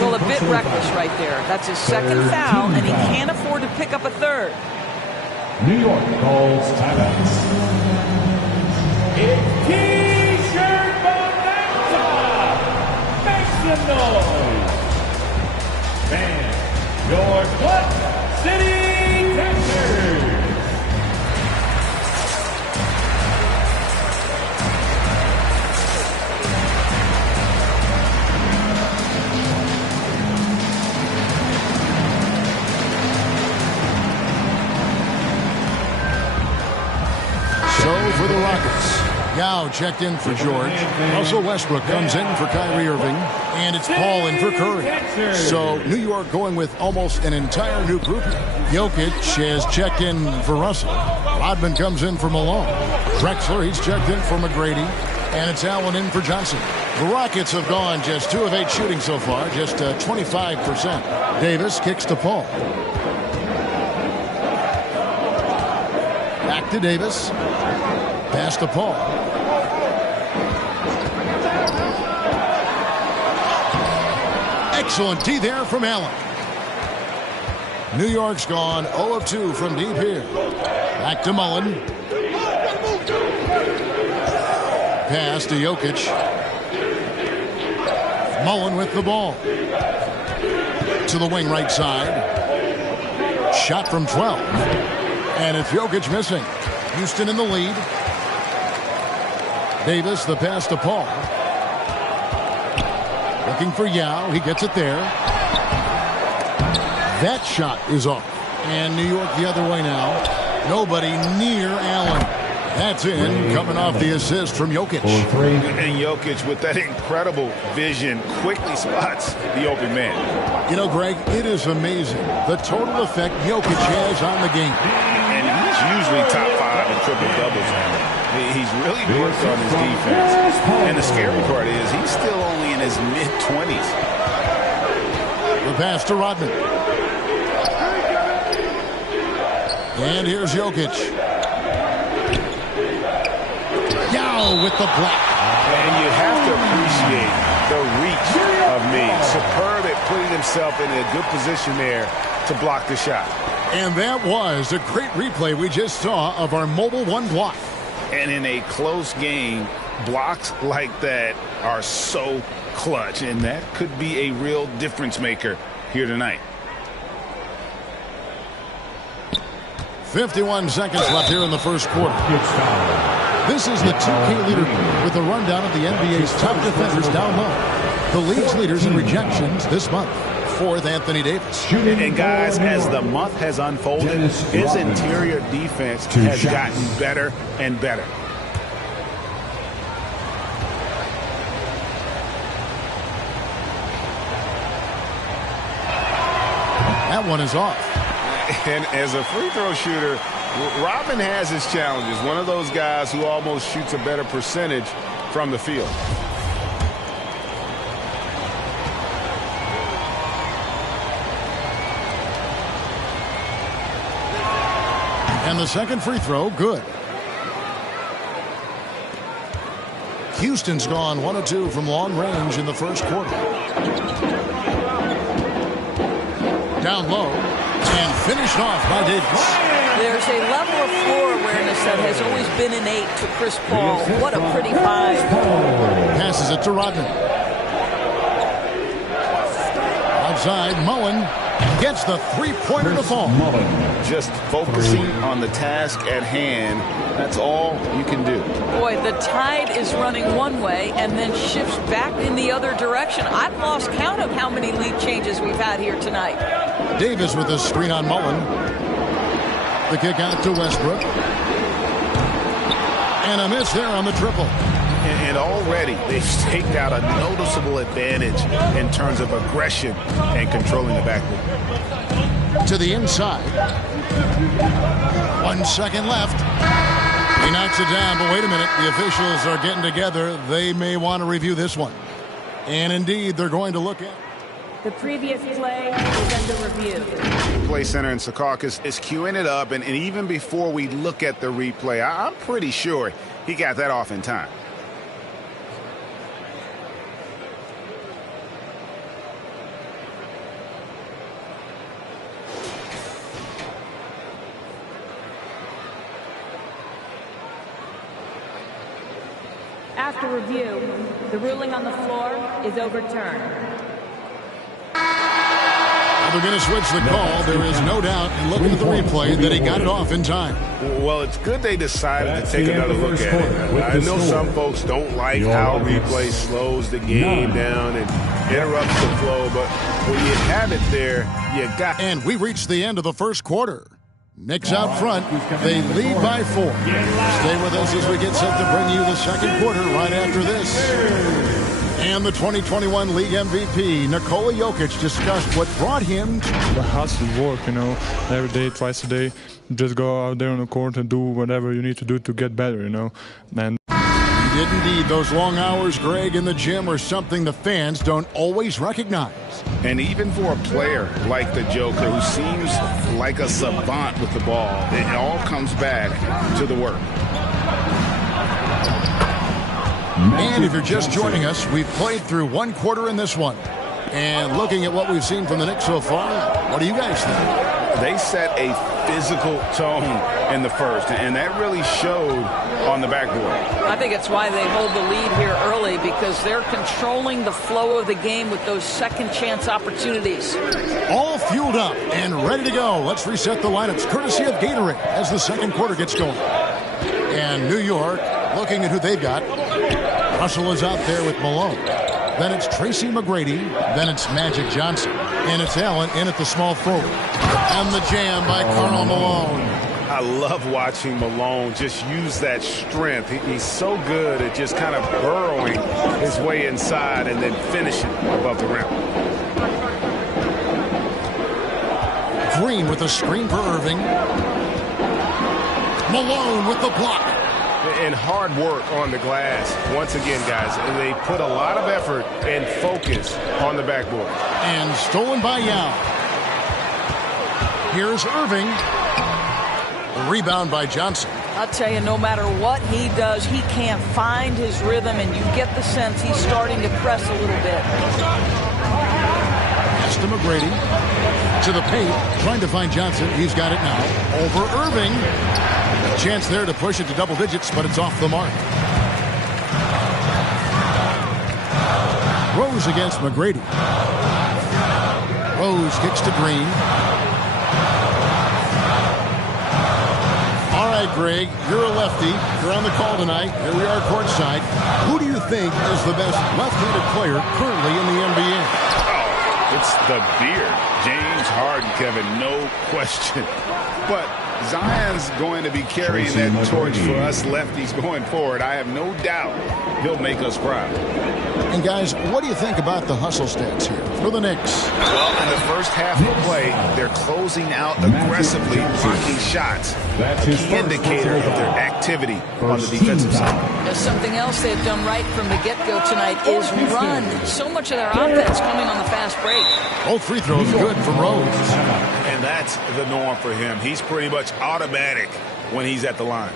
Well, a bit reckless right there. That's his second foul, and he can't afford to pick up a third. New York calls timeouts. It's T-shirt bonanza. Make some noise. And your Clutch City Texans. So for the Rockets, Yao checked in for George. Russell Westbrook comes in for Kyrie Irving. And it's Paul in for Curry. So New York going with almost an entire new group. Jokic has checked in for Russell. Rodman comes in for Malone. Drexler, he's checked in for McGrady. And it's Allen in for Johnson. The Rockets have gone just 2 of 8 shooting so far, just 25%. Davis kicks to Paul. Back to Davis. Pass to Paul. Excellent D there from Allen. New York's gone 0 of 2 from deep here. Back to Mullen. Pass to Jokic. Mullen with the ball. To the wing right side. Shot from 12. And it's Jokic missing. Houston in the lead. Davis, the pass to Paul. Looking for Yao. He gets it there. That shot is off. And New York the other way now. Nobody near Allen. That's in, coming off the assist from Jokic. And Jokic, with that incredible vision, quickly spots the open man. You know, Greg, it is amazing the total effect Jokic has on the game. And he's usually top 5 in triple-doubles now. He's really worked on his defense. And the scary part is he's still only in his mid-20s. The pass to Rodman. And here's Jokic. Yao with the block. And you have to appreciate the reach of Meade. Superb at putting himself in a good position there to block the shot. And that was a great replay we just saw of our Mobile One block. And in a close game, blocks like that are so clutch. And that could be a real difference maker here tonight. 51 seconds left here in the first quarter. This is the 2K leader with a rundown of the NBA's top defenders down low. the league's leaders in rejections this month. Fourth, Anthony Davis. And guys, as the month has unfolded, his interior defense has gotten better and better. That one is off. And as a free throw shooter, Robin has his challenges. One of those guys who almost shoots a better percentage from the field. And the second free throw, good. Houston's gone 1 of 2 from long range in the first quarter. Down low and finished off by Davis. There's a level of floor awareness that has always been innate to Chris Paul. What a pretty find. Passes it to Rodman. Outside, Mullen gets the three-pointer to fall. Just focusing on the task at hand. That's all you can do. Boy, the tide is running one way and then shifts back in the other direction. I've lost count of how many lead changes we've had here tonight. Davis with a screen on Mullen. The kick out to Westbrook. And a miss there on the triple. And already they've staked out a noticeable advantage in terms of aggression and controlling the backcourt. To the inside. 1 second left. He knocks it down, but wait a minute. The officials are getting together. They may want to review this one. And indeed, they're going to look at. The previous play is under review. Play center in Secaucus is queuing it up, and even before we look at the replay, I'm pretty sure he got that off in time. After review, the ruling on the floor is overturned. They're going to switch the call. There is no doubt in looking at the replay that he got it off in time. Well, it's good they decided to take another look at it. I know some folks don't like how replay slows the game down and interrupts the flow, but when you have it there, you got. And we reached the end of the first quarter. Knicks out front. They lead by 4. Stay with us as we get set to bring you the second quarter right after this. And the 2021 League MVP, Nikola Jokic, discussed what brought him to the hustle work, every day, twice a day. Just go out there on the court and do whatever you need to do to get better, And he did indeed. Those long hours, Greg, in the gym are something the fans don't always recognize. And even for a player like the Joker, who seems like a savant with the ball, it all comes back to the work. And if you're just joining us, we've played through one quarter in this one. And looking at what we've seen from the Knicks so far, what do you guys think? They set a physical tone in the first, and that really showed on the backboard. I think it's why they hold the lead here early, because they're controlling the flow of the game with those second chance opportunities. All fueled up and ready to go. Let's reset the lineups courtesy of Gatorade as the second quarter gets going. And New York looking at who they've got. Russell is out there with Malone. Then it's Tracy McGrady. Then it's Magic Johnson. And it's Allen in at the small forward. And the jam by Karl Malone. I love watching Malone just use that strength. He's so good at just kind of burrowing his way inside and then finishing above the rim. Green with a screen for Irving. Malone with the block. And hard work on the glass. Once again, guys, they put a lot of effort and focus on the backboard. And stolen by Yao. Here's Irving. Rebound by Johnson. I'll tell you, no matter what he does, he can't find his rhythm, and you get the sense he's starting to press a little bit. Pass to McGrady. To the paint, trying to find Johnson. He's got it now. Over Irving. A chance there to push it to double digits, but it's off the mark. Rose against McGrady. Rose kicks to Green. All right, right, Greg, you're a lefty. You're on the call tonight. Here we are courtside. Who do you think is the best left-handed player currently in the NBA? Oh, it's the beard. James Harden, Kevin, no question. But Zion's going to be carrying that torch for us lefties going forward. I have no doubt he'll make us proud. And guys, what do you think about the hustle stats here for the Knicks? Well, in the first half of play, they're closing out aggressively, blocking shots. A key indicator of their activity on the defensive side. Something else they've done right from the get-go tonight is run. So much of their offense coming on the fast break. Both free throws good for Rose. And that's the norm for him. He's pretty much automatic when he's at the line.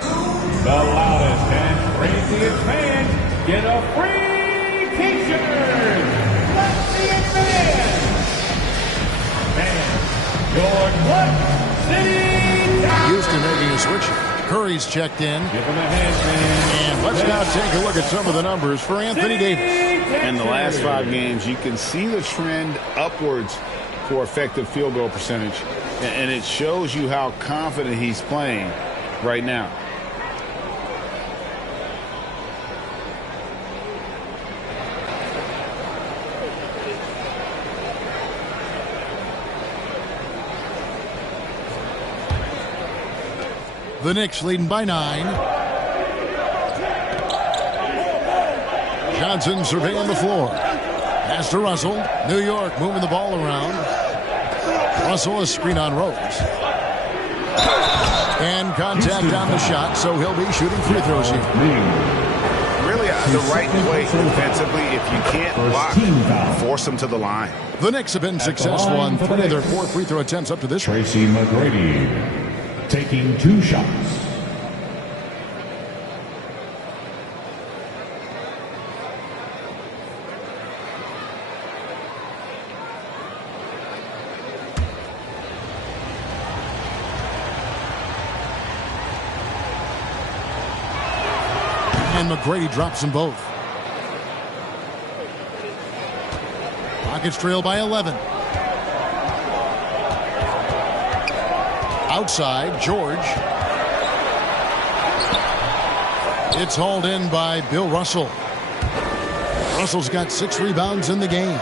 The loudest and craziest fans get a free T-shirt. Let's see it, fans. Your Clutch City Town. Houston making a switch. Curry's checked in. Give him a hand, man. And let's now take a look at some of the numbers for Anthony Davis. In the last 5 games, you can see the trend upwards for effective field goal percentage. And it shows you how confident he's playing right now. The Knicks leading by 9. Johnson surveying the floor. Pass to Russell. New York moving the ball around. Russell a screen on Rose. And contact on the shot, so he'll be shooting free throws here. Really the right play defensively. If you can't block, force them to the line. The Knicks have been successful on 3 of their 4 free throw attempts up to this point. Tracy McGrady taking 2 shots. And McGrady drops them both. Rockets trail by 11. Outside, George. It's hauled in by Bill Russell. Russell's got 6 rebounds in the game.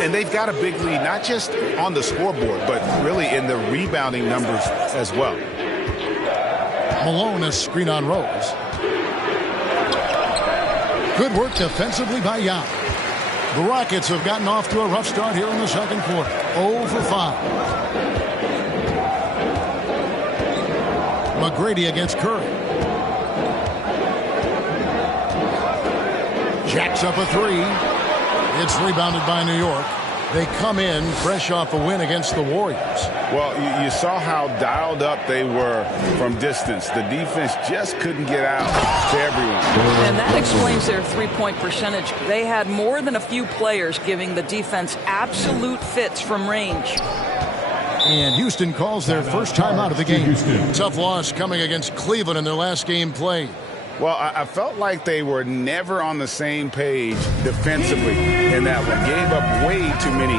And they've got a big lead, not just on the scoreboard, but really in the rebounding numbers as well. Malone a screen on Rose. Good work defensively by Yao. The Rockets have gotten off to a rough start here in the second quarter. 0 for 5. McGrady against Curry. Jacks up a 3. It's rebounded by New York. They come in fresh off a win against the Warriors. Well, you saw how dialed up they were from distance. The defense just couldn't get out to everyone. And that explains their three-point percentage. They had more than a few players giving the defense absolute fits from range. And Houston calls their first time out of the game. Tough loss coming against Cleveland in their last game played. Well, I felt like they were never on the same page defensively in that one. Gave up way too many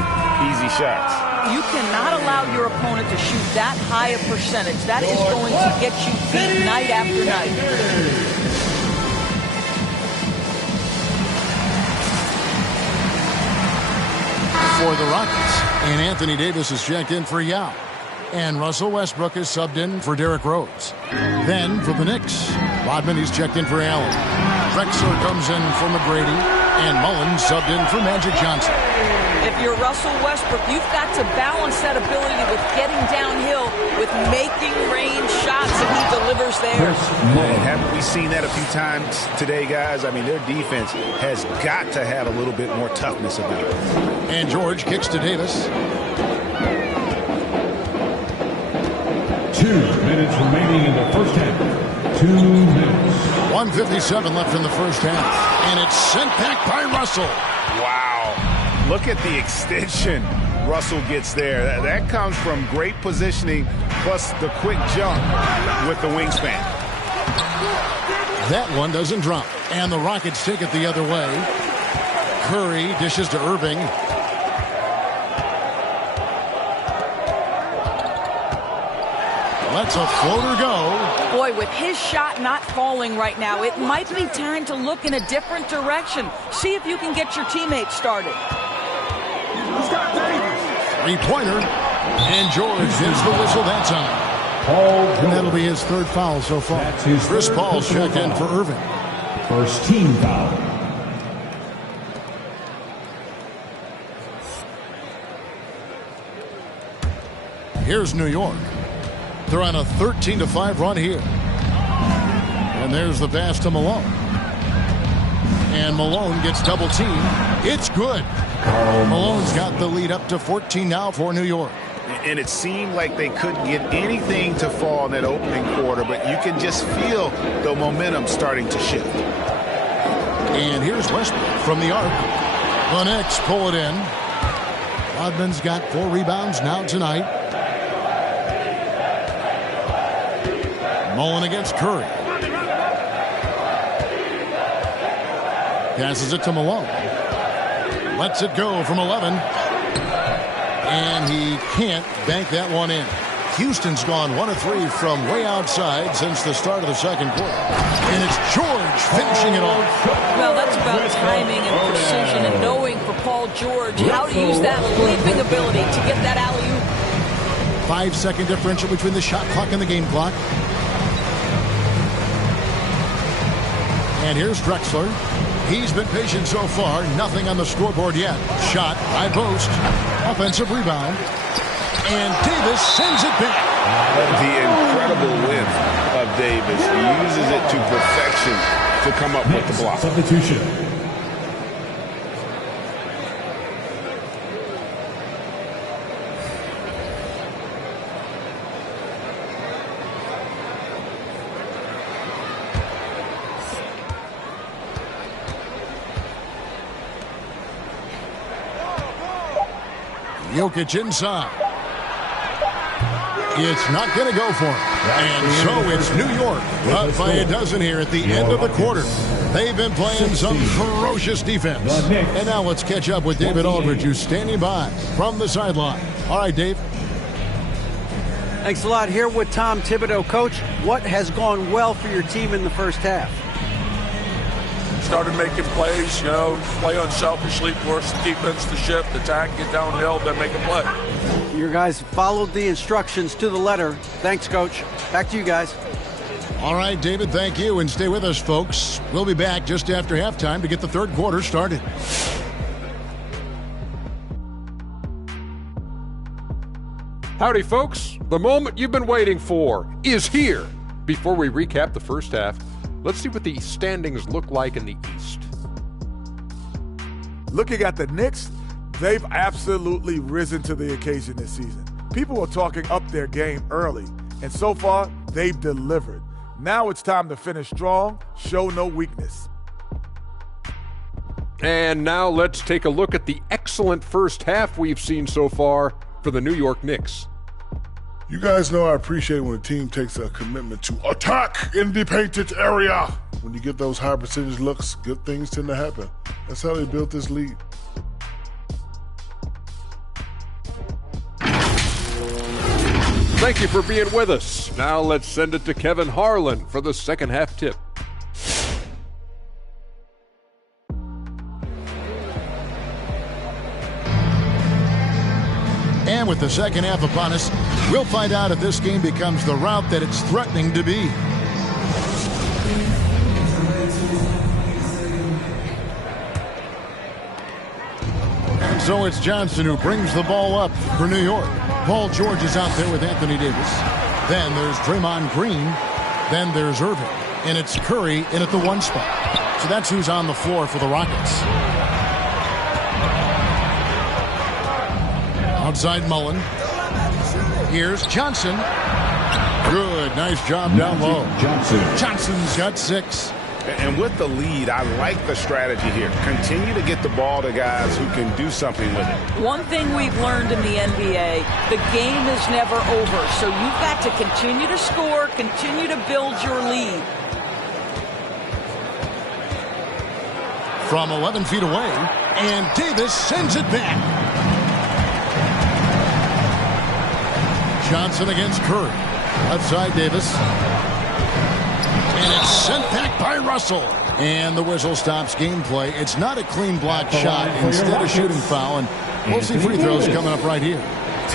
easy shots. You cannot allow your opponent to shoot that high a percentage. That is going to get you beat night after night. For the Rockets, and Anthony Davis is checked in for Yao. And Russell Westbrook is subbed in for Derrick Rose. Then for the Knicks, Rodman is checked in for Allen. Drexler comes in for McGrady. And Mullins subbed in for Magic Johnson. If you're Russell Westbrook, you've got to balance that ability with getting downhill, with making range shots, and he delivers there. And haven't we seen that a few times today, guys? I mean, their defense has got to have a little bit more toughness about it. And George kicks to Davis. 2 minutes remaining in the first half. 2 minutes. 1:57 left in the first half. And it's sent back by Russell. Wow. Look at the extension Russell gets there. That comes from great positioning, plus the quick jump with the wingspan. That one doesn't drop. And the Rockets take it the other way. Curry dishes to Irving. lets a floater go. Boy, with his shot not falling right now, it might be time to look in a different direction. See if you can get your teammates started. Three-pointer. And George gives the whistle that time. And that'll be his third foul so far. Chris Paul's check in for Irving. First team foul. Here's New York. They're on a 13-5 run here. And there's the pass to Malone. And Malone gets double teamed. It's good. Malone's got the lead up to 14 now for New York. And it seemed like they couldn't get anything to fall in that opening quarter, but you can just feel the momentum starting to shift. And here's Westbrook from the arc. The Knicks pull it in. Rodman's got 4 rebounds now tonight. Mullen against Curry. Passes it to Malone. Lets it go from 11. And he can't bank that one in. Houston's gone 1 of 3 from way outside since the start of the second quarter. And it's George finishing it off. Well, that's about timing and precision and knowing for Paul George how to use that leaping ability to get that alley-oop. 5-second differential between the shot clock and the game clock. And here's Drexler. He's been patient so far. Nothing on the scoreboard yet. Shot by Post. Offensive rebound. And Davis sends it back. The incredible width of Davis. He uses it to perfection to come up with the block. Substitution. Jokic inside. It's not going to go for him. And so it's New York up by a dozen here at the end of the quarter. They've been playing some ferocious defense. And now let's catch up with David Aldridge, who's standing by from the sideline. All right, Dave. Thanks a lot. Here with Tom Thibodeau. Coach, what has gone well for your team in the first half? Started making plays, play unselfishly, force the defense to shift, attack, get downhill, then make a play. Your guys followed the instructions to the letter. Thanks, Coach. Back to you guys. All right, David, thank you. And stay with us, folks. We'll be back just after halftime to get the third quarter started. Howdy, folks. The moment you've been waiting for is here. Before we recap the first half, let's see what the standings look like in the East. Looking at the Knicks, they've absolutely risen to the occasion this season. People are talking up their game early, and so far, they've delivered. Now it's time to finish strong, show no weakness. And now let's take a look at the excellent first half we've seen so far for the New York Knicks. You guys know I appreciate when a team takes a commitment to attack in the painted area. When you get those high percentage looks, good things tend to happen. That's how they built this lead. Thank you for being with us. Now let's send it to Kevin Harlan for the second half tip. And with the second half upon us, we'll find out if this game becomes the route that it's threatening to be. And so it's Johnson who brings the ball up for New York. Paul George is out there with Anthony Davis. Then there's Draymond Green. Then there's Irving. And it's Curry in at the 1 spot. So that's who's on the floor for the Rockets. Outside Mullen. Here's Johnson. Good. Nice job down low. Johnson's got 6. And with the lead, I like the strategy here. Continue to get the ball to guys who can do something with it. One thing we've learned in the NBA, the game is never over. So you've got to continue to score, continue to build your lead. From 11 feet away, and Davis sends it back. Johnson against Curry. Left side, Davis. And it's sent back by Russell. And the whistle stops gameplay. It's not a clean block shot. Instead, a shooting foul. And we'll see free throws coming up right here.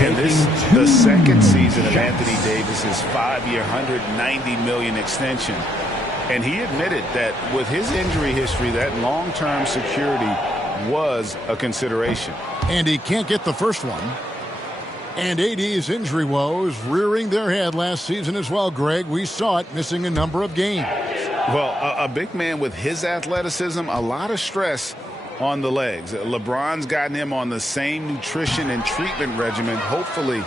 And this the second season of Anthony Davis's 5-year, $190 million extension. And he admitted that with his injury history, that long-term security was a consideration. And he can't get the first one. And AD's injury woes rearing their head last season as well, Greg. We saw it, missing a number of games. Well, a big man with his athleticism, a lot of stress on the legs. LeBron's gotten him on the same nutrition and treatment regimen. Hopefully,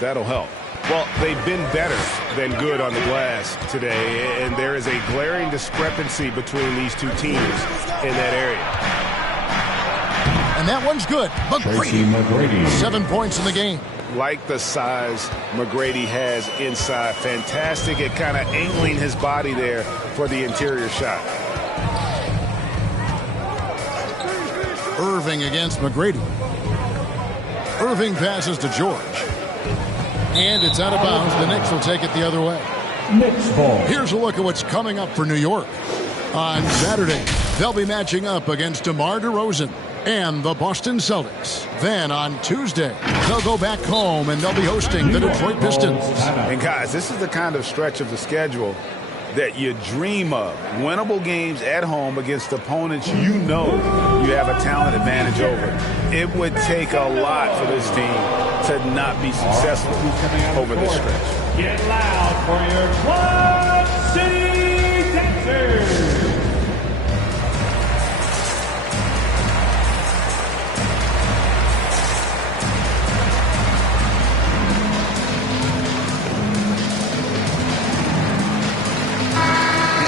that'll help. Well, they've been better than good on the glass today, and there is a glaring discrepancy between these two teams in that area. And that one's good. McGrady. 7 points in the game. Like the size McGrady has inside. Fantastic at kind of angling his body there for the interior shot. Irving against McGrady. Irving passes to George. And it's out of bounds. The Knicks will take it the other way. Knicks ball. Here's a look at what's coming up for New York. On Saturday, they'll be matching up against DeMar DeRozan and the Boston Celtics. Then on Tuesday, they'll go back home and they'll be hosting the Detroit Pistons. And guys, this is the kind of stretch of the schedule that you dream of. Winnable games at home against opponents you know you have a talent advantage over. It would take a lot for this team to not be successful over this stretch. Get loud for your Quad City Dancers.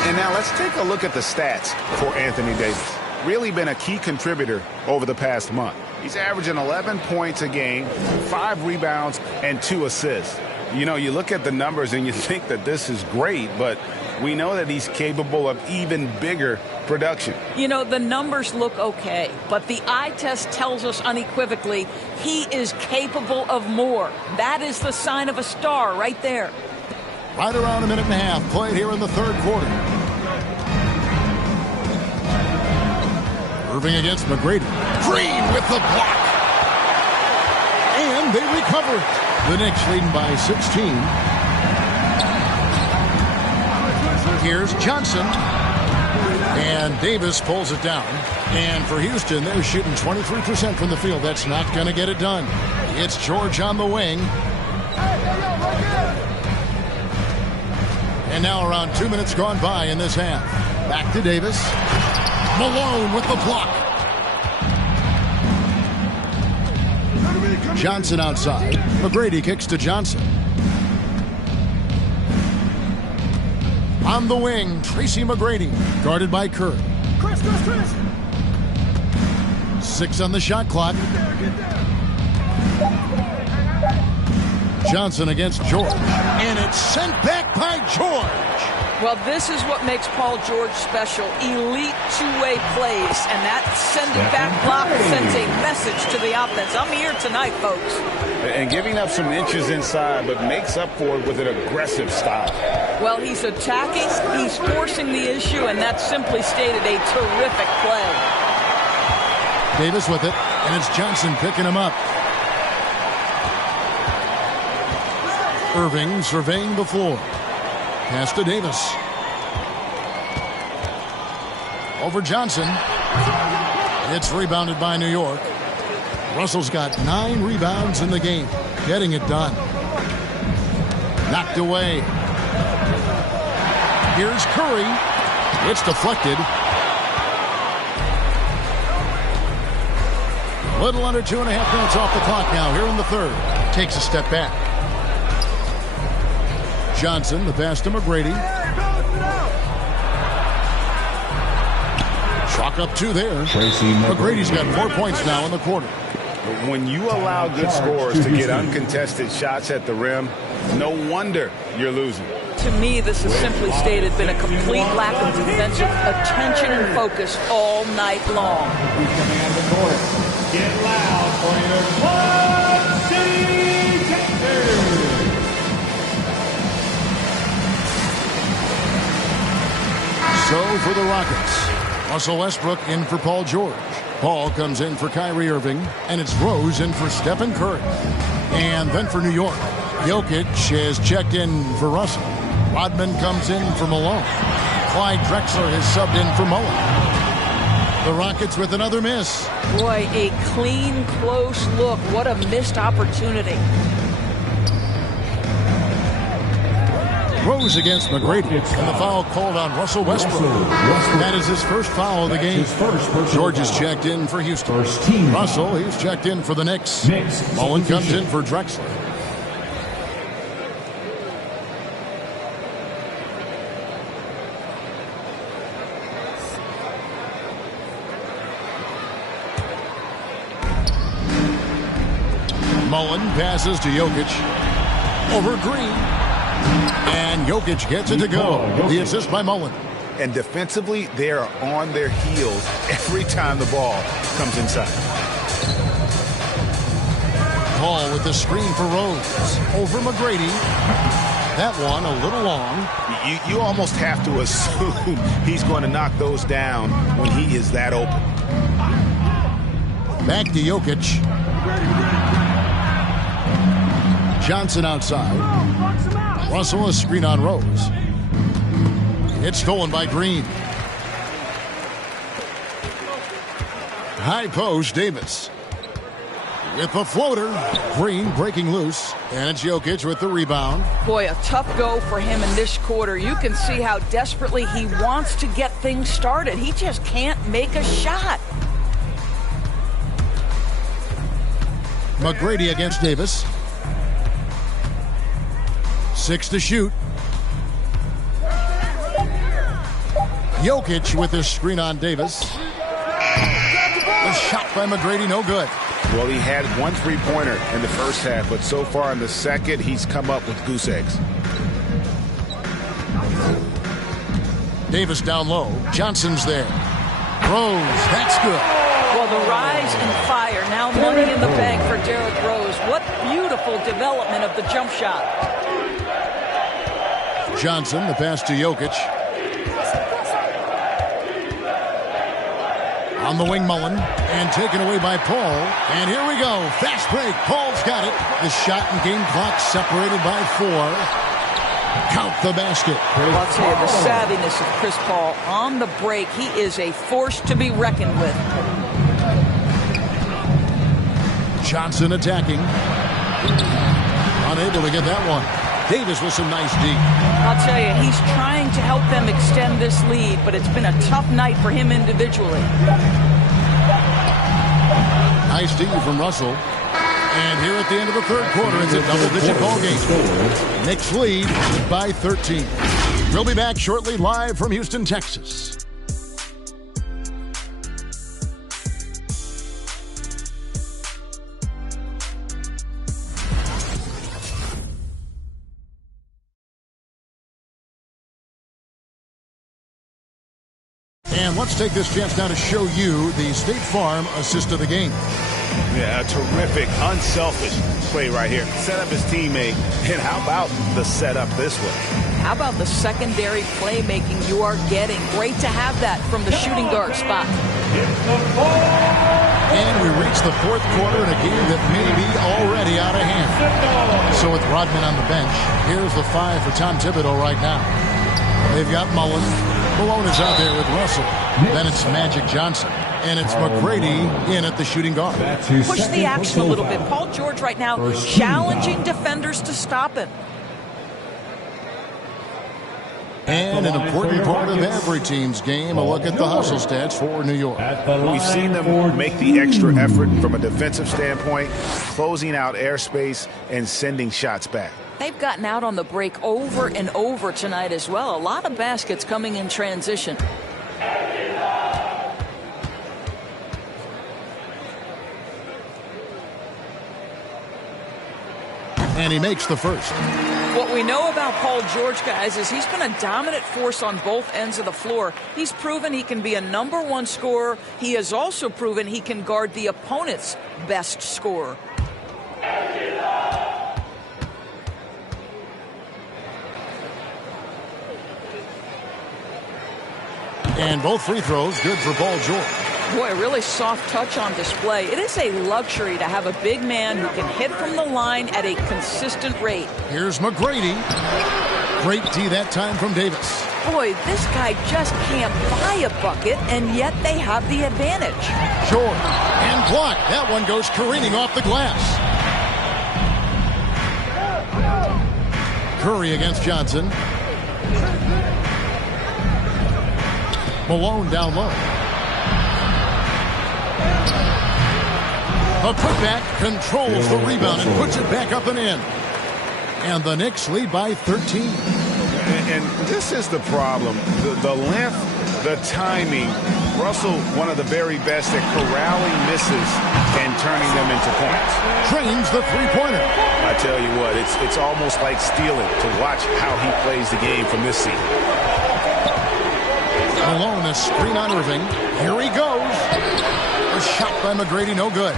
And now let's take a look at the stats for Anthony Davis. Really been a key contributor over the past month. He's averaging 11 points a game, 5 rebounds, and 2 assists. You know, you look at the numbers and you think that this is great, but we know that he's capable of even bigger production. You know, the numbers look okay, but the eye test tells us unequivocally he is capable of more. That is the sign of a star right there. Right around a minute and a half played here in the third quarter. Irving against McGrady. Green with the block. And they recover it. The Knicks leading by 16. Here's Johnson. And Davis pulls it down. And for Houston, they're shooting 23% from the field. That's not going to get it done. It's George on the wing. And now around 2 minutes gone by in this half. Back to Davis. Malone with the block. Johnson outside. McGrady kicks to Johnson. On the wing, Tracy McGrady, guarded by Curry. Chris. 6 on the shot clock. Johnson against George. And it's sent back by George. Well, this is what makes Paul George special. Elite two-way plays, and that send-it-back block sends a message to the offense. I'm here tonight, folks. And giving up some inches inside, but makes up for it with an aggressive style. Well, he's attacking, he's forcing the issue, and that's simply stated a terrific play. Davis with it, and it's Johnson picking him up. Irving surveying the floor. Pass to Davis. Over Johnson. It's rebounded by New York. Russell's got 9 rebounds in the game. Getting it done. Knocked away. Here's Curry. It's deflected. A little under 2.5 minutes off the clock now here in the third. Takes a step back. Johnson, the pass to McGrady. Chalk up 2 there. McGrady's got 4 points now in the quarter. When you allow good scorers to get uncontested shots at the rim, no wonder you're losing. To me, this is simply stated been a complete lack of defensive attention and focus all night long. Get loud for your Quad City Dancers. So for the Rockets, Russell Westbrook in for Paul George. Paul comes in for Kyrie Irving, and it's Rose in for Stephen Curry. And then for New York, Jokic has checked in for Russell. Rodman comes in for Malone. Clyde Drexler has subbed in for Mullen. The Rockets with another miss. Boy, a clean, close look. What a missed opportunity. Rose against McGrady, and the foul called on Russell Westbrook. That is his first foul of the game. George is checked in for Houston. Russell, he's checked in for the Knicks. Mullen comes in for Drexler. Mullen passes to Jokic. Over Green. And Jokic gets it to go. The assist by Mullen. And defensively, they are on their heels every time the ball comes inside. Paul with the screen for Rose. Over McGrady. That one a little long. You almost have to assume he's going to knock those down when he is that open. Back to Jokic. Johnson outside. Russell a screen on Rose. It's stolen by Green. High post, Davis. With the floater. Green breaking loose. And it's Jokic with the rebound. Boy, a tough go for him in this quarter. You can see how desperately he wants to get things started. He just can't make a shot. McGrady against Davis. 6 to shoot. Jokic with his screen on Davis. The shot by McGrady, no good. Well, he had one three-pointer in the first half, but so far in the second, he's come up with goose eggs. Davis down low. Johnson's there. Rose, that's good. Well, the rise and fire. Now money in the bank for Derrick Rose. What beautiful development of the jump shot. Johnson, the pass to Jokic. On the wing, Mullen. And taken away by Paul. And here we go. Fast break. Paul's got it. The shot and game clock separated by 4. Count the basket. Well, I'll tell you, the savviness of Chris Paul on the break. He is a force to be reckoned with. Johnson attacking. Unable to get that one. Davis with some nice deep. I'll tell you, he's trying to help them extend this lead, but it's been a tough night for him individually. Nice D from Russell. And here at the end of the third quarter, it's a double-digit ball game. Knicks lead by 13. We'll be back shortly live from Houston, Texas. And let's take this chance now to show you the State Farm assist of the game. Yeah, a terrific, unselfish play right here. Set up his teammate, and how about the setup this way? How about the secondary playmaking you are getting? Great to have that from the shooting guard spot. And we reach the fourth quarter in a game that may be already out of hand. So with Rodman on the bench, here's the 5 for Tom Thibodeau right now. They've got Mullen. Malone is out there with Russell. Then it's Magic Johnson. And it's McGrady in at the shooting guard. Push the action a little bit. Paul George right now challenging defenders to stop him. And an important part of every team's game, a look at the hustle stats for New York. We've seen them make the extra effort from a defensive standpoint, closing out airspace and sending shots back. They've gotten out on the break over and over tonight as well. A lot of baskets coming in transition. And he makes the first. What we know about Paul George, guys, is he's been a dominant force on both ends of the floor. He's proven he can be a #1 scorer. He has also proven he can guard the opponent's best scorer. And both free throws good for Paul George. Boy, really soft touch on display. It is a luxury to have a big man who can hit from the line at a consistent rate. Here's McGrady. Great D that time from Davis. Boy, this guy just can't buy a bucket, and yet they have the advantage. Short and blocked. That one goes careening off the glass. Curry against Johnson. Malone down low. A putback controls the rebound and puts it back up and in. And the Knicks lead by 13. And this is the problem. The length, the timing. Russell, one of the very best at corralling misses and turning them into points. Trains the three-pointer. I tell you what, it's almost like stealing to watch how he plays the game from this seat. Malone, a screen on Irving. Here he goes. A shot by McGrady, no good.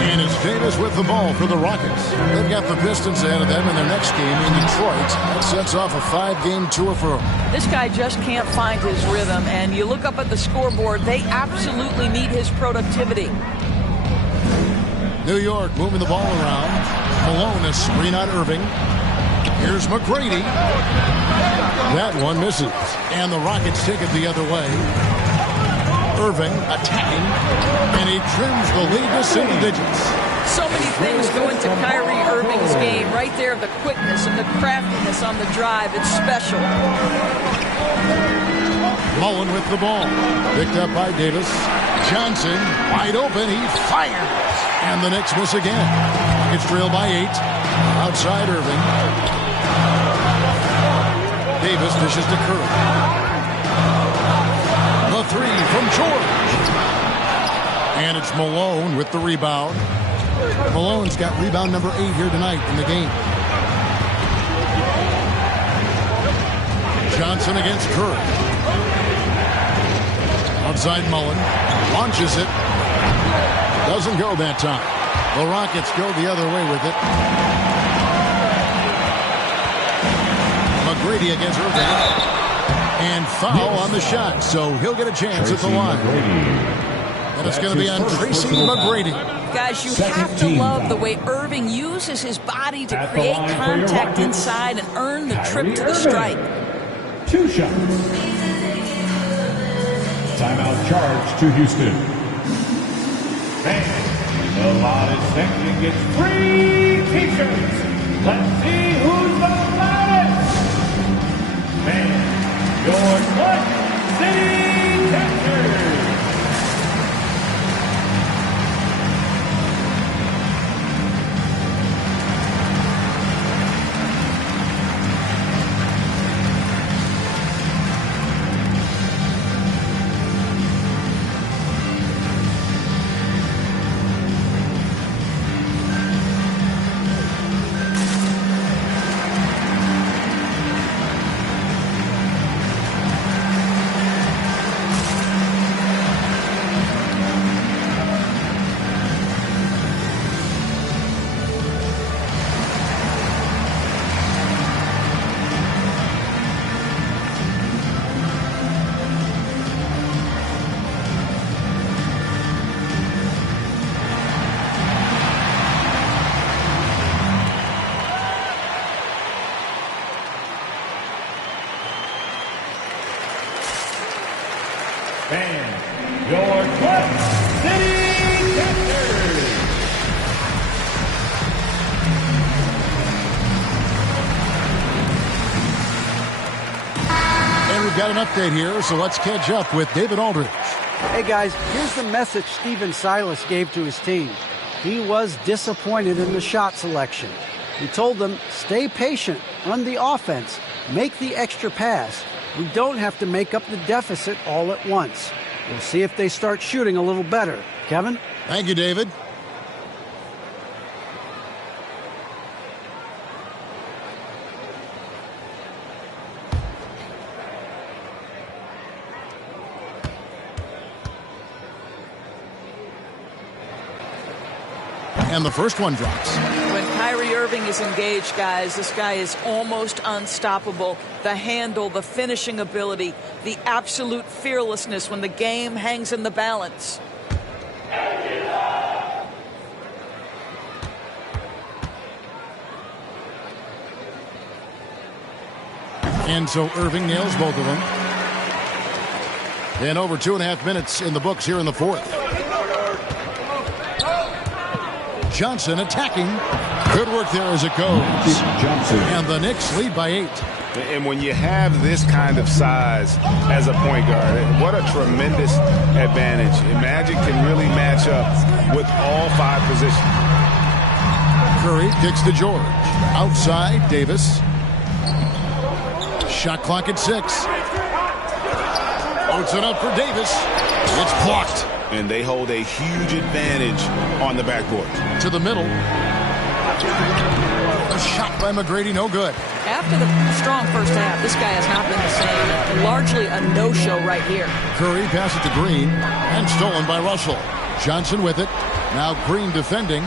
And it's Davis with the ball for the Rockets. They've got the Pistons ahead of them in their next game in Detroit. That sets off a 5-game tour for them. This guy just can't find his rhythm, and you look up at the scoreboard, they absolutely need his productivity. New York moving the ball around. Malone, a screen on Irving. Here's McGrady. That one misses. And the Rockets take it the other way. Irving attacking, and he trims the lead to single digits. So many things go into Kyrie Irving's game. Right there, the quickness and the craftiness on the drive. It's special. Mullen with the ball. Picked up by Davis. Johnson, wide open. He fires. And the Knicks miss again. It's trailed by 8. Outside Irving. Davis dishes to Curry. The three from George. And it's Malone with the rebound. Malone's got rebound number 8 here tonight in the game. Johnson against Curry. Outside Mullen. Launches it. Doesn't go that time. The Rockets go the other way with it. McGrady against Irving. And foul on the shot, so he'll get a chance at the line. And it's going to be on Tracy McGrady. Guys, you have to love the way Irving uses his body to create contact inside and earn the trip to the strike. 2 shots. Timeout charge to Houston. And the loudest section gets free t-shirts. Let's see who's the loudest. Man. Your Clutch City Captors. And your Clutch City Captors. And we've got an update here, so let's catch up with David Aldridge. Hey guys, here's the message Stephen Silas gave to his team. He was disappointed in the shot selection. He told them, stay patient, run the offense, make the extra pass. We don't have to make up the deficit all at once. We'll see if they start shooting a little better. Kevin? Thank you, David. And the first one drops. When Kyrie Irving is engaged, guys. This guy is almost unstoppable. The handle, the finishing ability, the absolute fearlessness when the game hangs in the balance. And so Irving nails both of them. And over 2.5 minutes in the books here in the fourth. Johnson attacking. Good work there as it goes. Johnson. And the Knicks lead by 8. And when you have this kind of size as a point guard, what a tremendous advantage. And Magic can really match up with all 5 positions. Curry kicks to George. Outside, Davis. Shot clock at 6. Puts it up for Davis. It's blocked. And they hold a huge advantage on the backboard. To the middle. A shot by McGrady, no good. After the strong first half, this guy has not been the same. Largely a no-show right here. Curry passes to Green and stolen by Russell. Johnson with it. Now Green defending.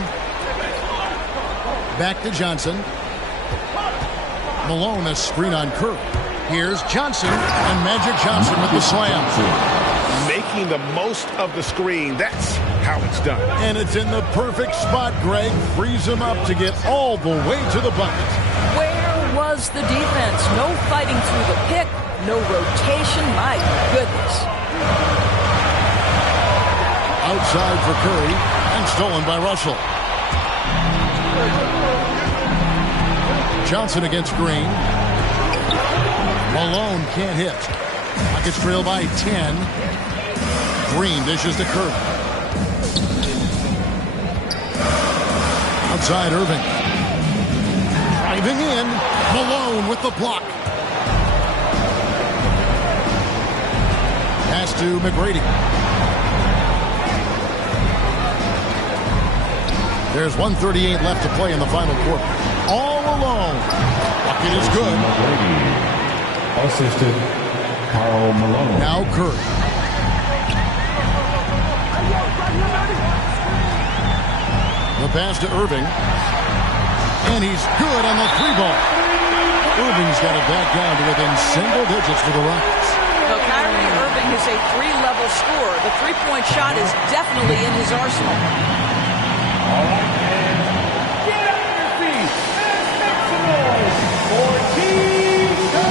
Back to Johnson. Malone a screen on Curry. Here's Johnson, and Magic Johnson with the slam. Making the most of the screen, that's how it's done. And it's in the perfect spot, Greg. Frees him up to get all the way to the bucket. Where was the defense? No fighting through the pick, no rotation. My goodness. Outside for Curry, and stolen by Russell. Johnson against Green. Malone can't hit. Rockets trail by 10. Green dishes to Curry. Outside Irving. Driving in. Malone with the block. Pass to McGrady. There's 1:38 left to play in the final quarter. All alone. Bucket is good. Assisted Karl Malone. Now Curry. The pass to Irving. And he's good on the 3-ball. Irving's got it back down to within single digits for the Rockets. Well, Kyrie Irving is a 3-level scorer. The 3-point shot is definitely in his arsenal. All right, fans. Get on your feet and make some noise for T-shirt.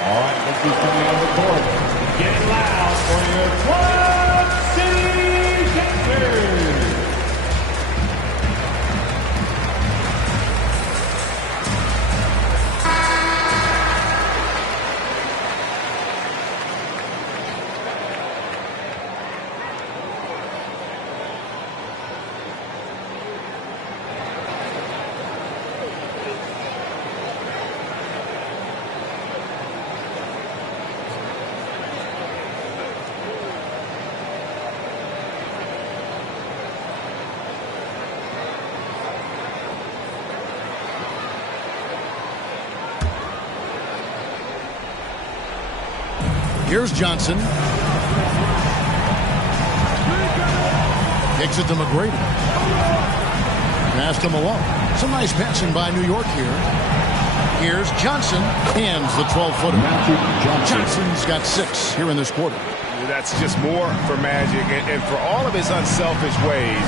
All right, rookies coming on the court. Get loud for your Club City Gators. Here's Johnson. Kicks it to McGrady. Pass to Malone. Some nice passing by New York here. Here's Johnson. Hands the 12-footer. Johnson's got 6 here in this quarter. That's just more for Magic. And for all of his unselfish ways,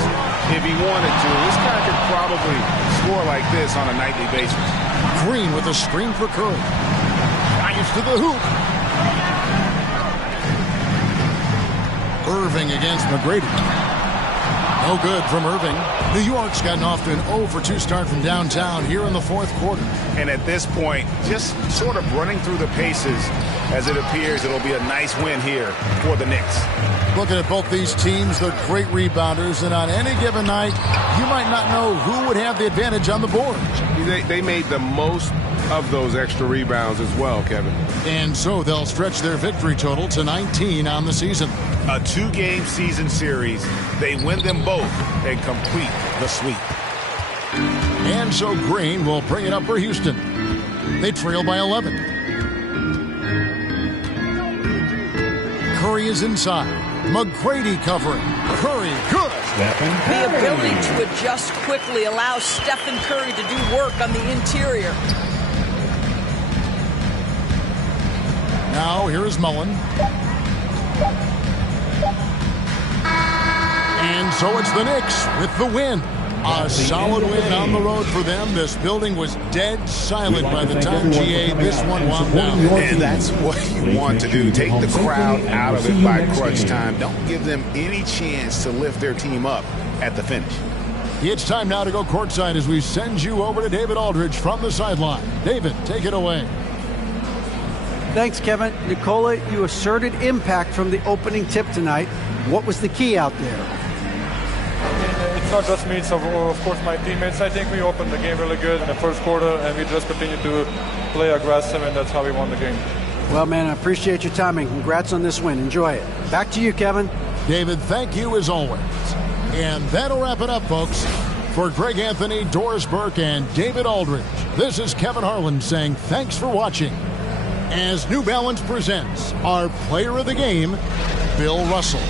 if he wanted to, this guy could probably score like this on a nightly basis. Green with a screen for Curry. Drives to the hoop. Irving against McGrady. No good from Irving. New York's gotten off to an 0-for-2 start from downtown here in the fourth quarter. And at this point, just sort of running through the paces as it appears it'll be a nice win here for the Knicks. Looking at both these teams, they're great rebounders, and on any given night, you might not know who would have the advantage on the board. They made the most of those extra rebounds as well, Kevin. And so they'll stretch their victory total to 19 on the season. A 2-game season series. They win them both and complete the sweep. And so Green will bring it up for Houston. They trail by 11. Curry is inside. McGrady covering. Curry, good. The ability to adjust quickly allows Stephen Curry to do work on the interior. Now here is Mullen. And so it's the Knicks with the win. A solid win on the road for them. This building was dead silent by the time GA this one wound down. And that's what you want to do. Take the crowd out of it by crunch time. Don't give them any chance to lift their team up at the finish. It's time now to go courtside as we send you over to David Aldridge from the sideline. David, take it away. Thanks, Kevin. Nikola, you asserted impact from the opening tip tonight. What was the key out there? It's not just me, it's of course my teammates. I think we opened the game really good in the first quarter, and we just continued to play aggressive, and that's how we won the game. Well, man, I appreciate your time, and congrats on this win. Enjoy it. Back to you, Kevin. David, thank you as always. And that'll wrap it up, folks. For Greg Anthony, Doris Burke, and David Aldridge, this is Kevin Harlan saying thanks for watching. As New Balance presents our player of the game, Bill Russell.